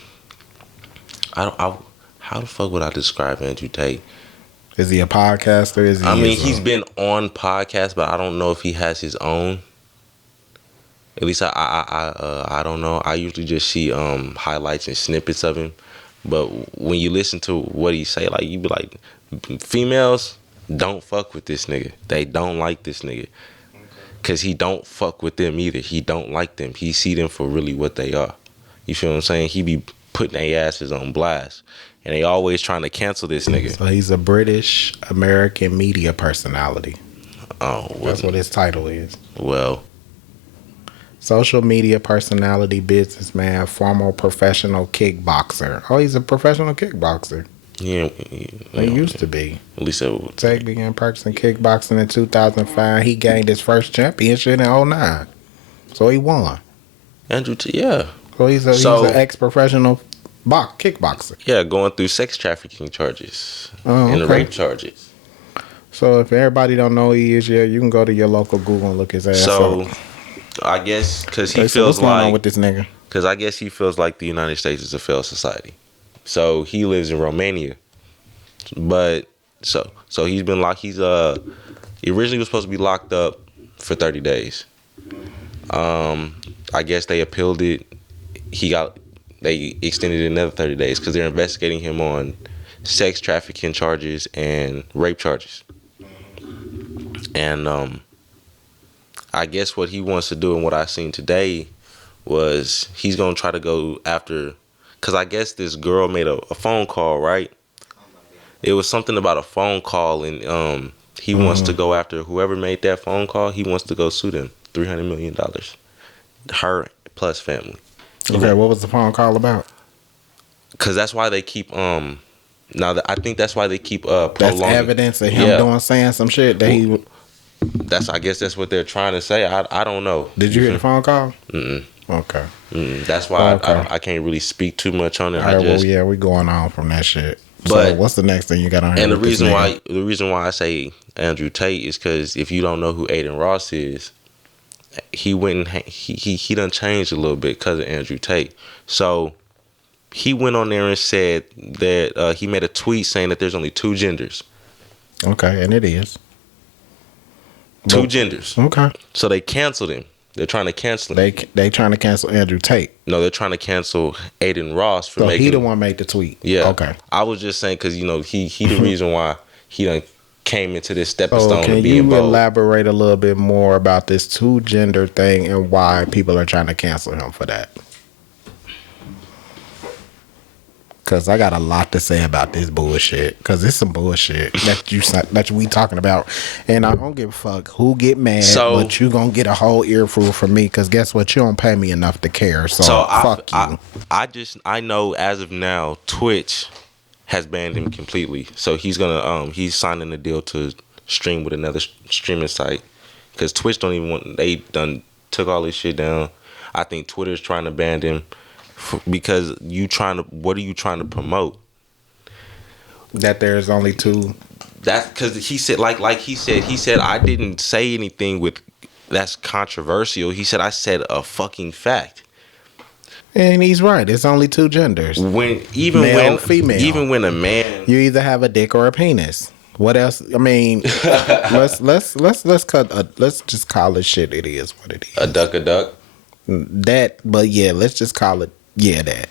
How the fuck would I describe Andrew Tate? Is he a podcaster? Is he? I mean, he's been on podcasts, but I don't know if he has his own. At least I don't know. I usually just see highlights and snippets of him. But when you listen to what he say, like you be like, females don't fuck with this nigga. They don't like this nigga. Cause he don't fuck with them either. He don't like them. He see them for really what they are. You feel what I'm saying? He be putting their asses on blast. And they always trying to cancel this nigga. So he's a British American media personality. Oh, That's what his title is. well. Social media personality, businessman, former professional kickboxer. Oh, he's a professional kickboxer. Yeah, He used to be. At least it, Tate began practicing kickboxing in 2005. He gained his first championship in 2009. So he won. Andrew, yeah, So he's So- an ex-professional kickboxer. yeah, going through sex trafficking charges Oh, and the okay. rape charges. So if everybody don't know who he is, yeah, you can go to your local Google and look his ass So up. I guess because he Okay, so feels what's going on like with this nigga? because I guess he feels like the United States is a failed society. So he lives in Romania, but so he's been locked. He originally was supposed to be locked up for 30 days. I guess they appealed it. They extended it another 30 days because they're investigating him on sex trafficking charges and rape charges. And I guess what he wants to do and what I seen today was he's gonna try to go after, because I guess this girl made a phone call, right? It was something about a phone call, and he wants to go after whoever made that phone call. He wants to go sue them $300 million, her plus family. Okay, what was the phone call about? Because that's why they keep I think that's why they keep That's prolonging. evidence of him saying some shit that he. I guess that's what they're trying to say. I don't know. Did you hear the phone call? Mm-mm. Okay. That's why Okay. I can't really speak too much on it. All right. Well, yeah, we going on from that shit. So But- what's the next thing you got on here? And the with this reason nigga? why I say Andrew Tate is because if you don't know who Adin Ross is, he done changed a little bit because of Andrew Tate. So he went on there and said that he made a tweet saying that there's only 2 genders. Okay, and it is. Two genders. Okay. So they canceled him. They're trying to cancel him. They trying to cancel Andrew Tate. No, they're trying to cancel Adin Ross for So making. he the one made the tweet. Yeah. Okay. I was just saying because he the reason why he done came into this stepping stone Can to being you bold. elaborate a little bit more about this 2 gender thing and why people are trying to cancel him for that? Because I got a lot to say about this bullshit. Because it's some bullshit that we talking about. And I don't give a fuck who get mad, but you going to get a whole earful from me. Because guess what? You don't pay me enough to care. So fuck you. I know as of now, Twitch has banned him completely. So he's gonna he's signing a deal to stream with another streaming site. Because Twitch don't even want, they done took all this shit down. I think Twitter's trying to ban him. Because what are you trying to promote? That there's only 2. That's because he said, like he said, I didn't say anything that's controversial. He said, I said a fucking fact. And he's right. It's only 2 genders. Male, female. Even when a man, you either have a dick or a penis. What else? I mean, let's just call it shit. It is what it is. A duck. That, but yeah, let's just call it that.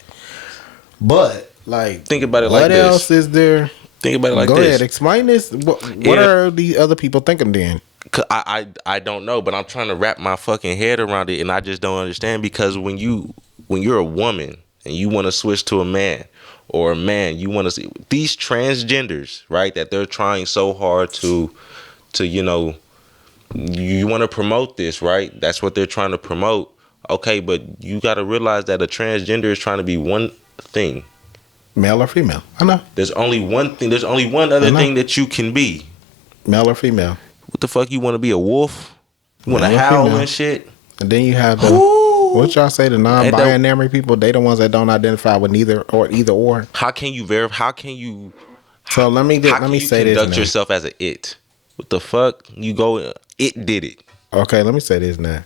But like, think about it like this. What else is there? Think about it like this. Go ahead, explain this. What are the other people thinking then? Cause I don't know, but I'm trying to wrap my fucking head around it, and I just don't understand. Because when you're a woman and you want to switch to a man, or a man you want to see these transgenders, right? That they're trying so hard to you want to promote this, right? That's what they're trying to promote. Okay, but you got to realize that a transgender is trying to be one thing. Male or female. I know. There's only one thing. There's only one other thing that you can be. Male or female. What the fuck? You want to be a wolf? You want to howl and shit? And then you have the, what y'all say, the non-binary people? They the ones that don't identify with either or. How can you verify? How can you... So let me say this. Conduct yourself as an it. What the fuck? You go, it did it. Okay, let me say this now.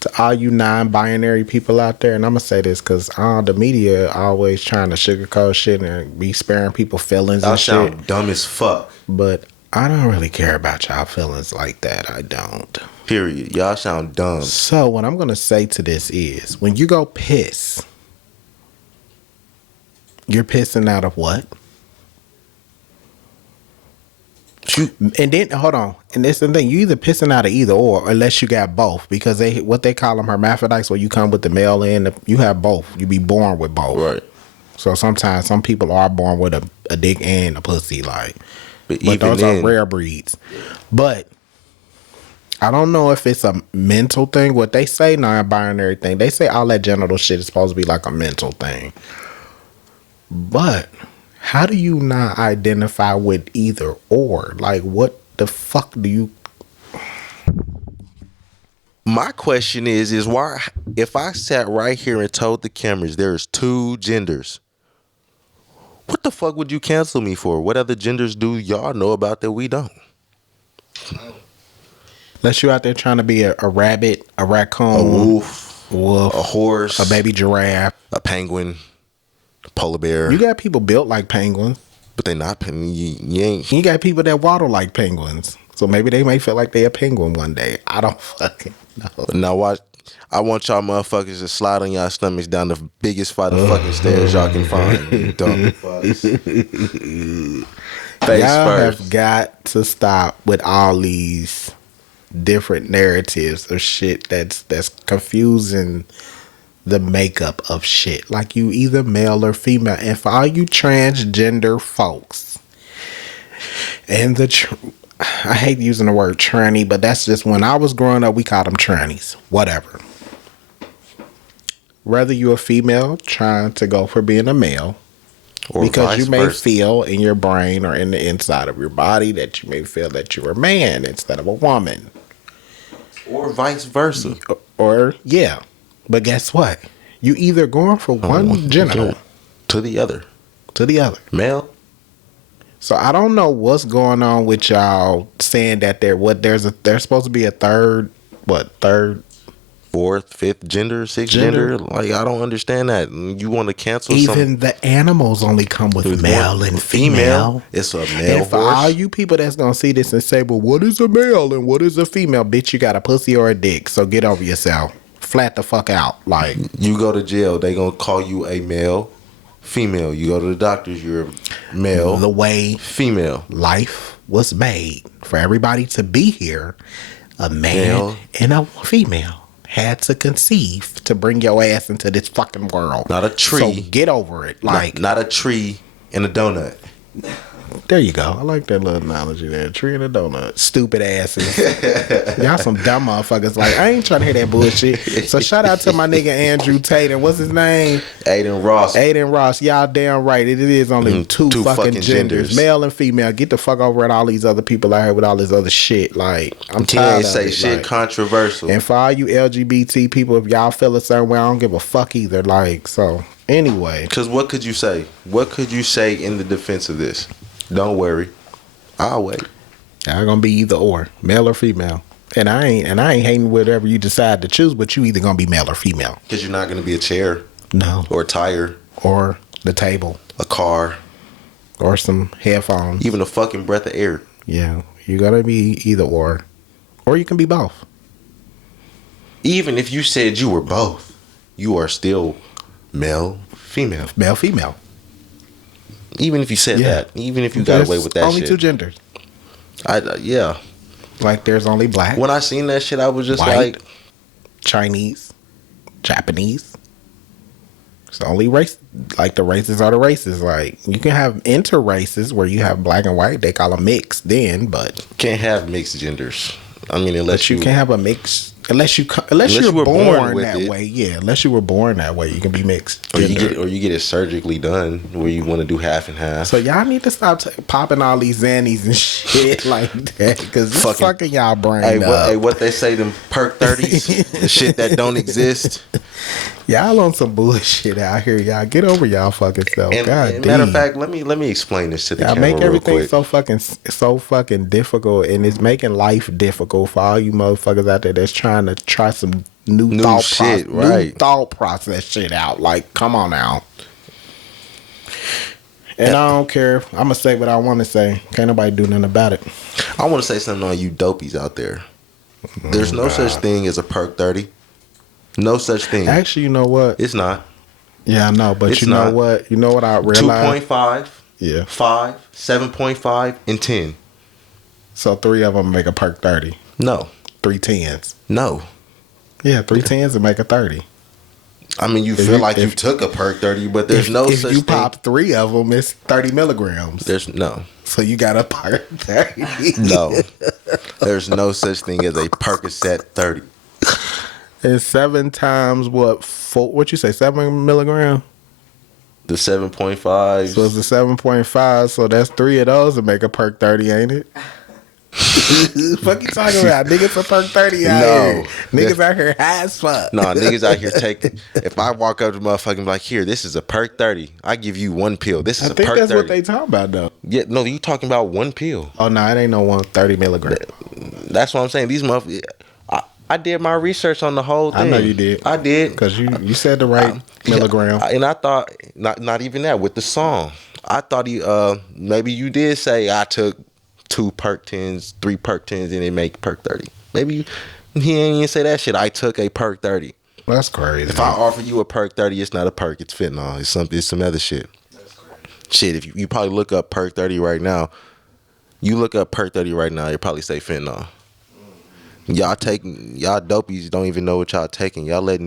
To all you non-binary people out there, and I'm going to say this because the media always trying to sugarcoat shit and be sparing people feelings and shit. Y'all sound dumb as fuck. But I don't really care about y'all feelings like that. I don't. Period. Y'all sound dumb. So what I'm going to say to this is, when you go piss, you're pissing out of what? And then hold on, and this is the thing: you either pissing out of either or, unless you got both, because what they call them hermaphrodites, where you come with the male and you have both. You be born with both, right? So sometimes some people are born with a dick and a pussy, like, but those are rare breeds. But I don't know if it's a mental thing. What they say, non-binary thing, they say all that genital shit is supposed to be like a mental thing, but how do you not identify with either or? Like, what the fuck do you... My question is why, if I sat right here and told the cameras there's 2 genders, what the fuck would you cancel me for? What other genders do y'all know about that we don't? Unless you out there trying to be a rabbit, a raccoon, a wolf, a horse, a baby giraffe, a penguin, polar bear. You got people built like penguins, but they not penguins. You got people that waddle like penguins, so maybe they may feel like they a penguin one day. I don't fucking know. Now watch, I want y'all motherfuckers to slide on y'all stomachs down the biggest flight of fucking stairs y'all can find. You dumb fucks. Y'all have got to stop with all these different narratives of shit that's confusing the makeup of shit. Like, you either male or female. And for all you transgender folks, and I hate using the word tranny, but that's just, when I was growing up, we called them trannies. Whatever. Whether you're a female trying to go for being a male, or because you may feel in your brain or in the inside of your body that you may feel that you're a man instead of a woman. Or vice versa. Or yeah. But guess what? You either going for one genital to the other. Male. So I don't know what's going on with y'all saying that there's supposed to be a third fourth, fifth gender, sixth gender. Like, I don't understand that. You want to cancel Even the animals only come with male and female. It's a male And for horse. all you people that's gonna see this and say, "Well, what is a male and what is a female?" Bitch, you got a pussy or a dick. So get over yourself. Flat the fuck out. Like, You go to jail, they gonna call you a male, female. You go to the doctors, you're a male, the way female. life was made for everybody to be here, a man Male. and a female had to conceive to bring your ass into this fucking world. Not a tree. So get over it. Like, Not a tree and a donut. there you go. I like that little analogy there. A tree and a donut. Stupid asses. Y'all some dumb motherfuckers. Like, I ain't trying to hear that bullshit. So shout out to my nigga Andrew Tate and what's his name? Adin Ross. Aiden Ross. Y'all damn right. It is only two fucking genders. Male and female. Get the fuck over at all these other people out here with all this other shit. Like, I'm Can't tired of say it. shit Like, controversial. and for all you LGBT people, if y'all feel a certain way, I don't give a fuck either. Like, so anyway. Because what could you say? What could you say in the defense of this? Don't worry, I'll wait. Y'all gonna be either or, male or female. And I ain't hating whatever you decide to choose, but you either gonna be male or female. Because you're not going to be a chair No. or a tire, Or the table. a car, Or some headphones. even a fucking breath of air. Yeah. You're gonna be either or. Or you can be both. Even if you said you were both, you are still male, female. Male, female. Even if you said Yeah. that, even if you got away with that only shit. two genders. Yeah. Like, there's only black, When I seen that shit, I was just White. like, Chinese, Japanese. It's the only race. Like, the races are the races. Like, you can have inter races where you have black and white. They call them mixed then, but can't have mixed genders. I mean, unless you you can have a mix. Unless you you were were born born with that it. way. Yeah, unless you were born that way, you can be mixed. or you gender. get it surgically done where you want to do half and half. So y'all need to stop popping all these Xannies and shit like that, because it's fucking y'all brain up. What they say, them perk 30s, the shit that don't exist. Y'all on some bullshit out here. Y'all get over y'all fucking self. And, God and damn. matter of fact, let me explain this to the Y'all camera make real everything quick. so fucking difficult, and it's making life difficult for all you motherfuckers out there that's trying to try some new shit, right. new thought process shit out. Like, come on now. And I don't care. I'm gonna say what I want to say. Can't nobody do nothing about it. I want to say something on you dopies out there. There's no such thing as a perk 30. No such thing. Actually, you know what? It's not. Yeah, I know, but It's you know not. what? You know what I realized? 2.5, Yeah. 5, 7.5, and 10. So 3 of them make a perk 30. No. 3 10s. No. Yeah, 3 10s and make a 30. I mean, you If feel you- like you if- took a perk 30, but there's If no you such thing. pop 3 of them, it's 30 milligrams. There's no. So you got a perk 30. No. There's no such thing as a Percocet 30. And 7 times what? What you say? 7 milligram. The 7.5. So it's a 7.5. So that's 3 of those to make a perk 30, ain't it? Fuck you talking about? Niggas a perk 30 out No. here. Niggas out here high as fuck. Nah, niggas out here taking. If I walk up to motherfucking be like, here, this is a perk 30. I give you 1 pill. This is I a think perk that's 30. what they talking about though. Yeah, no, you talking about 1 pill. Oh no, it ain't no 130 milligram. That's what I'm saying. These motherfuckers. I did my research on the whole thing. I know you did. I did. Because you said the right milligram. And I thought not even that with the song. I thought maybe you did say I took 2 perk 10s, 3 perk 10s, and it make perk 30. Maybe he ain't even say that shit. I took a perk 30. That's crazy. If I offer you a perk 30, it's not a perk. It's fentanyl. It's some other shit. That's crazy. Shit, if you probably look up perk 30 right now, you'll probably say fentanyl. Y'all dopies don't even know what y'all taking. Y'all letting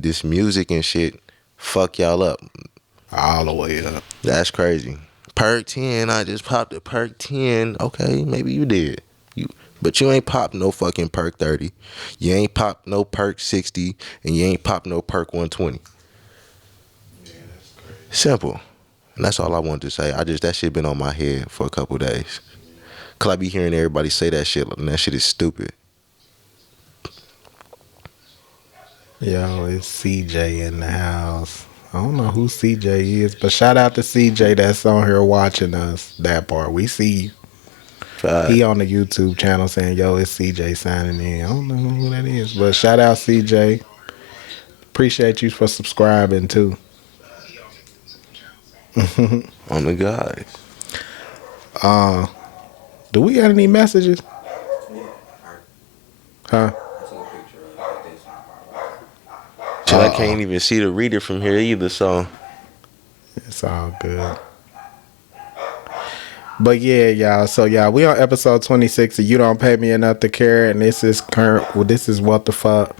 this music and shit fuck y'all up. All the way up. That's crazy. Perk 10, I just popped a perk 10. Okay, maybe you did. But you ain't popped no fucking perk 30. You ain't popped no perk 60, and you ain't popped no perk 120. Yeah, that's crazy. Simple. And that's all I wanted to say. That shit been on my head for a couple days. Cause I be hearing everybody say that shit, and that shit is stupid. Yo, it's CJ in the house. I don't know who CJ is, but shout out to CJ that's on here watching us. That part, we see you. He on the YouTube channel saying, "Yo, it's CJ signing in." I don't know who that is, but shout out CJ. Appreciate you for subscribing too. On the guy. Do we got any messages? Huh? Shit, I can't even see the reader from here either, so. It's all good. But yeah, y'all. So y'all, we on episode 26 of You Don't Pay Me Enough to Care, and this is current. Well, this is what the fuck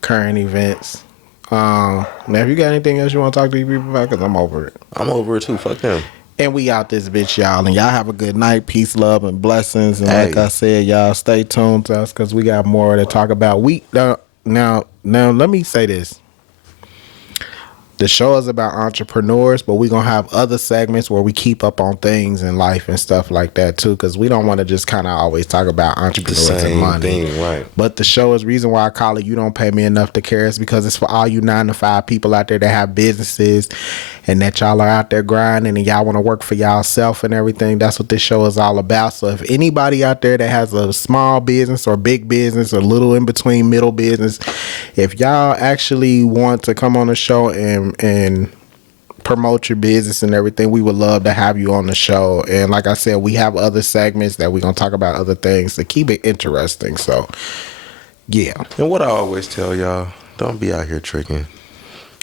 current events. Now, if you got anything else you want to talk to these people about, because I'm over it. I'm over it too. Fuck them. And we out this bitch, y'all. And y'all have a good night. Peace, love, and blessings. And like I said, y'all stay tuned to us because we got more to talk about. Now, let me say this. The show is about entrepreneurs, but we're going to have other segments where we keep up on things in life and stuff like that, too, because we don't want to just kind of always talk about entrepreneurs and money. Thing, right. But the show is reason why I call it You Don't Pay Me Enough to Care is because it's for all you 9-to-5 people out there that have businesses and that y'all are out there grinding and y'all want to work for y'allself and everything. That's what this show is all about. So if anybody out there that has a small business or big business or little in between middle business, if y'all actually want to come on the show and promote your business and everything, we would love to have you on the show. And like I said, we have other segments that we're going to talk about other things to keep it interesting. So yeah. And what I always tell y'all, don't be out here tricking.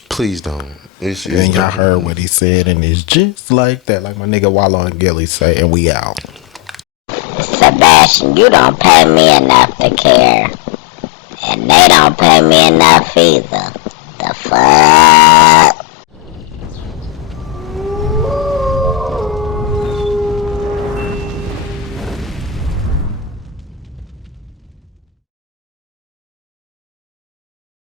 Please don't. And y'all heard what he said, and it's just like that, like my nigga Wallow and Gilly say, and we out. Sebastian, you don't pay me enough to care, and they don't pay me enough either.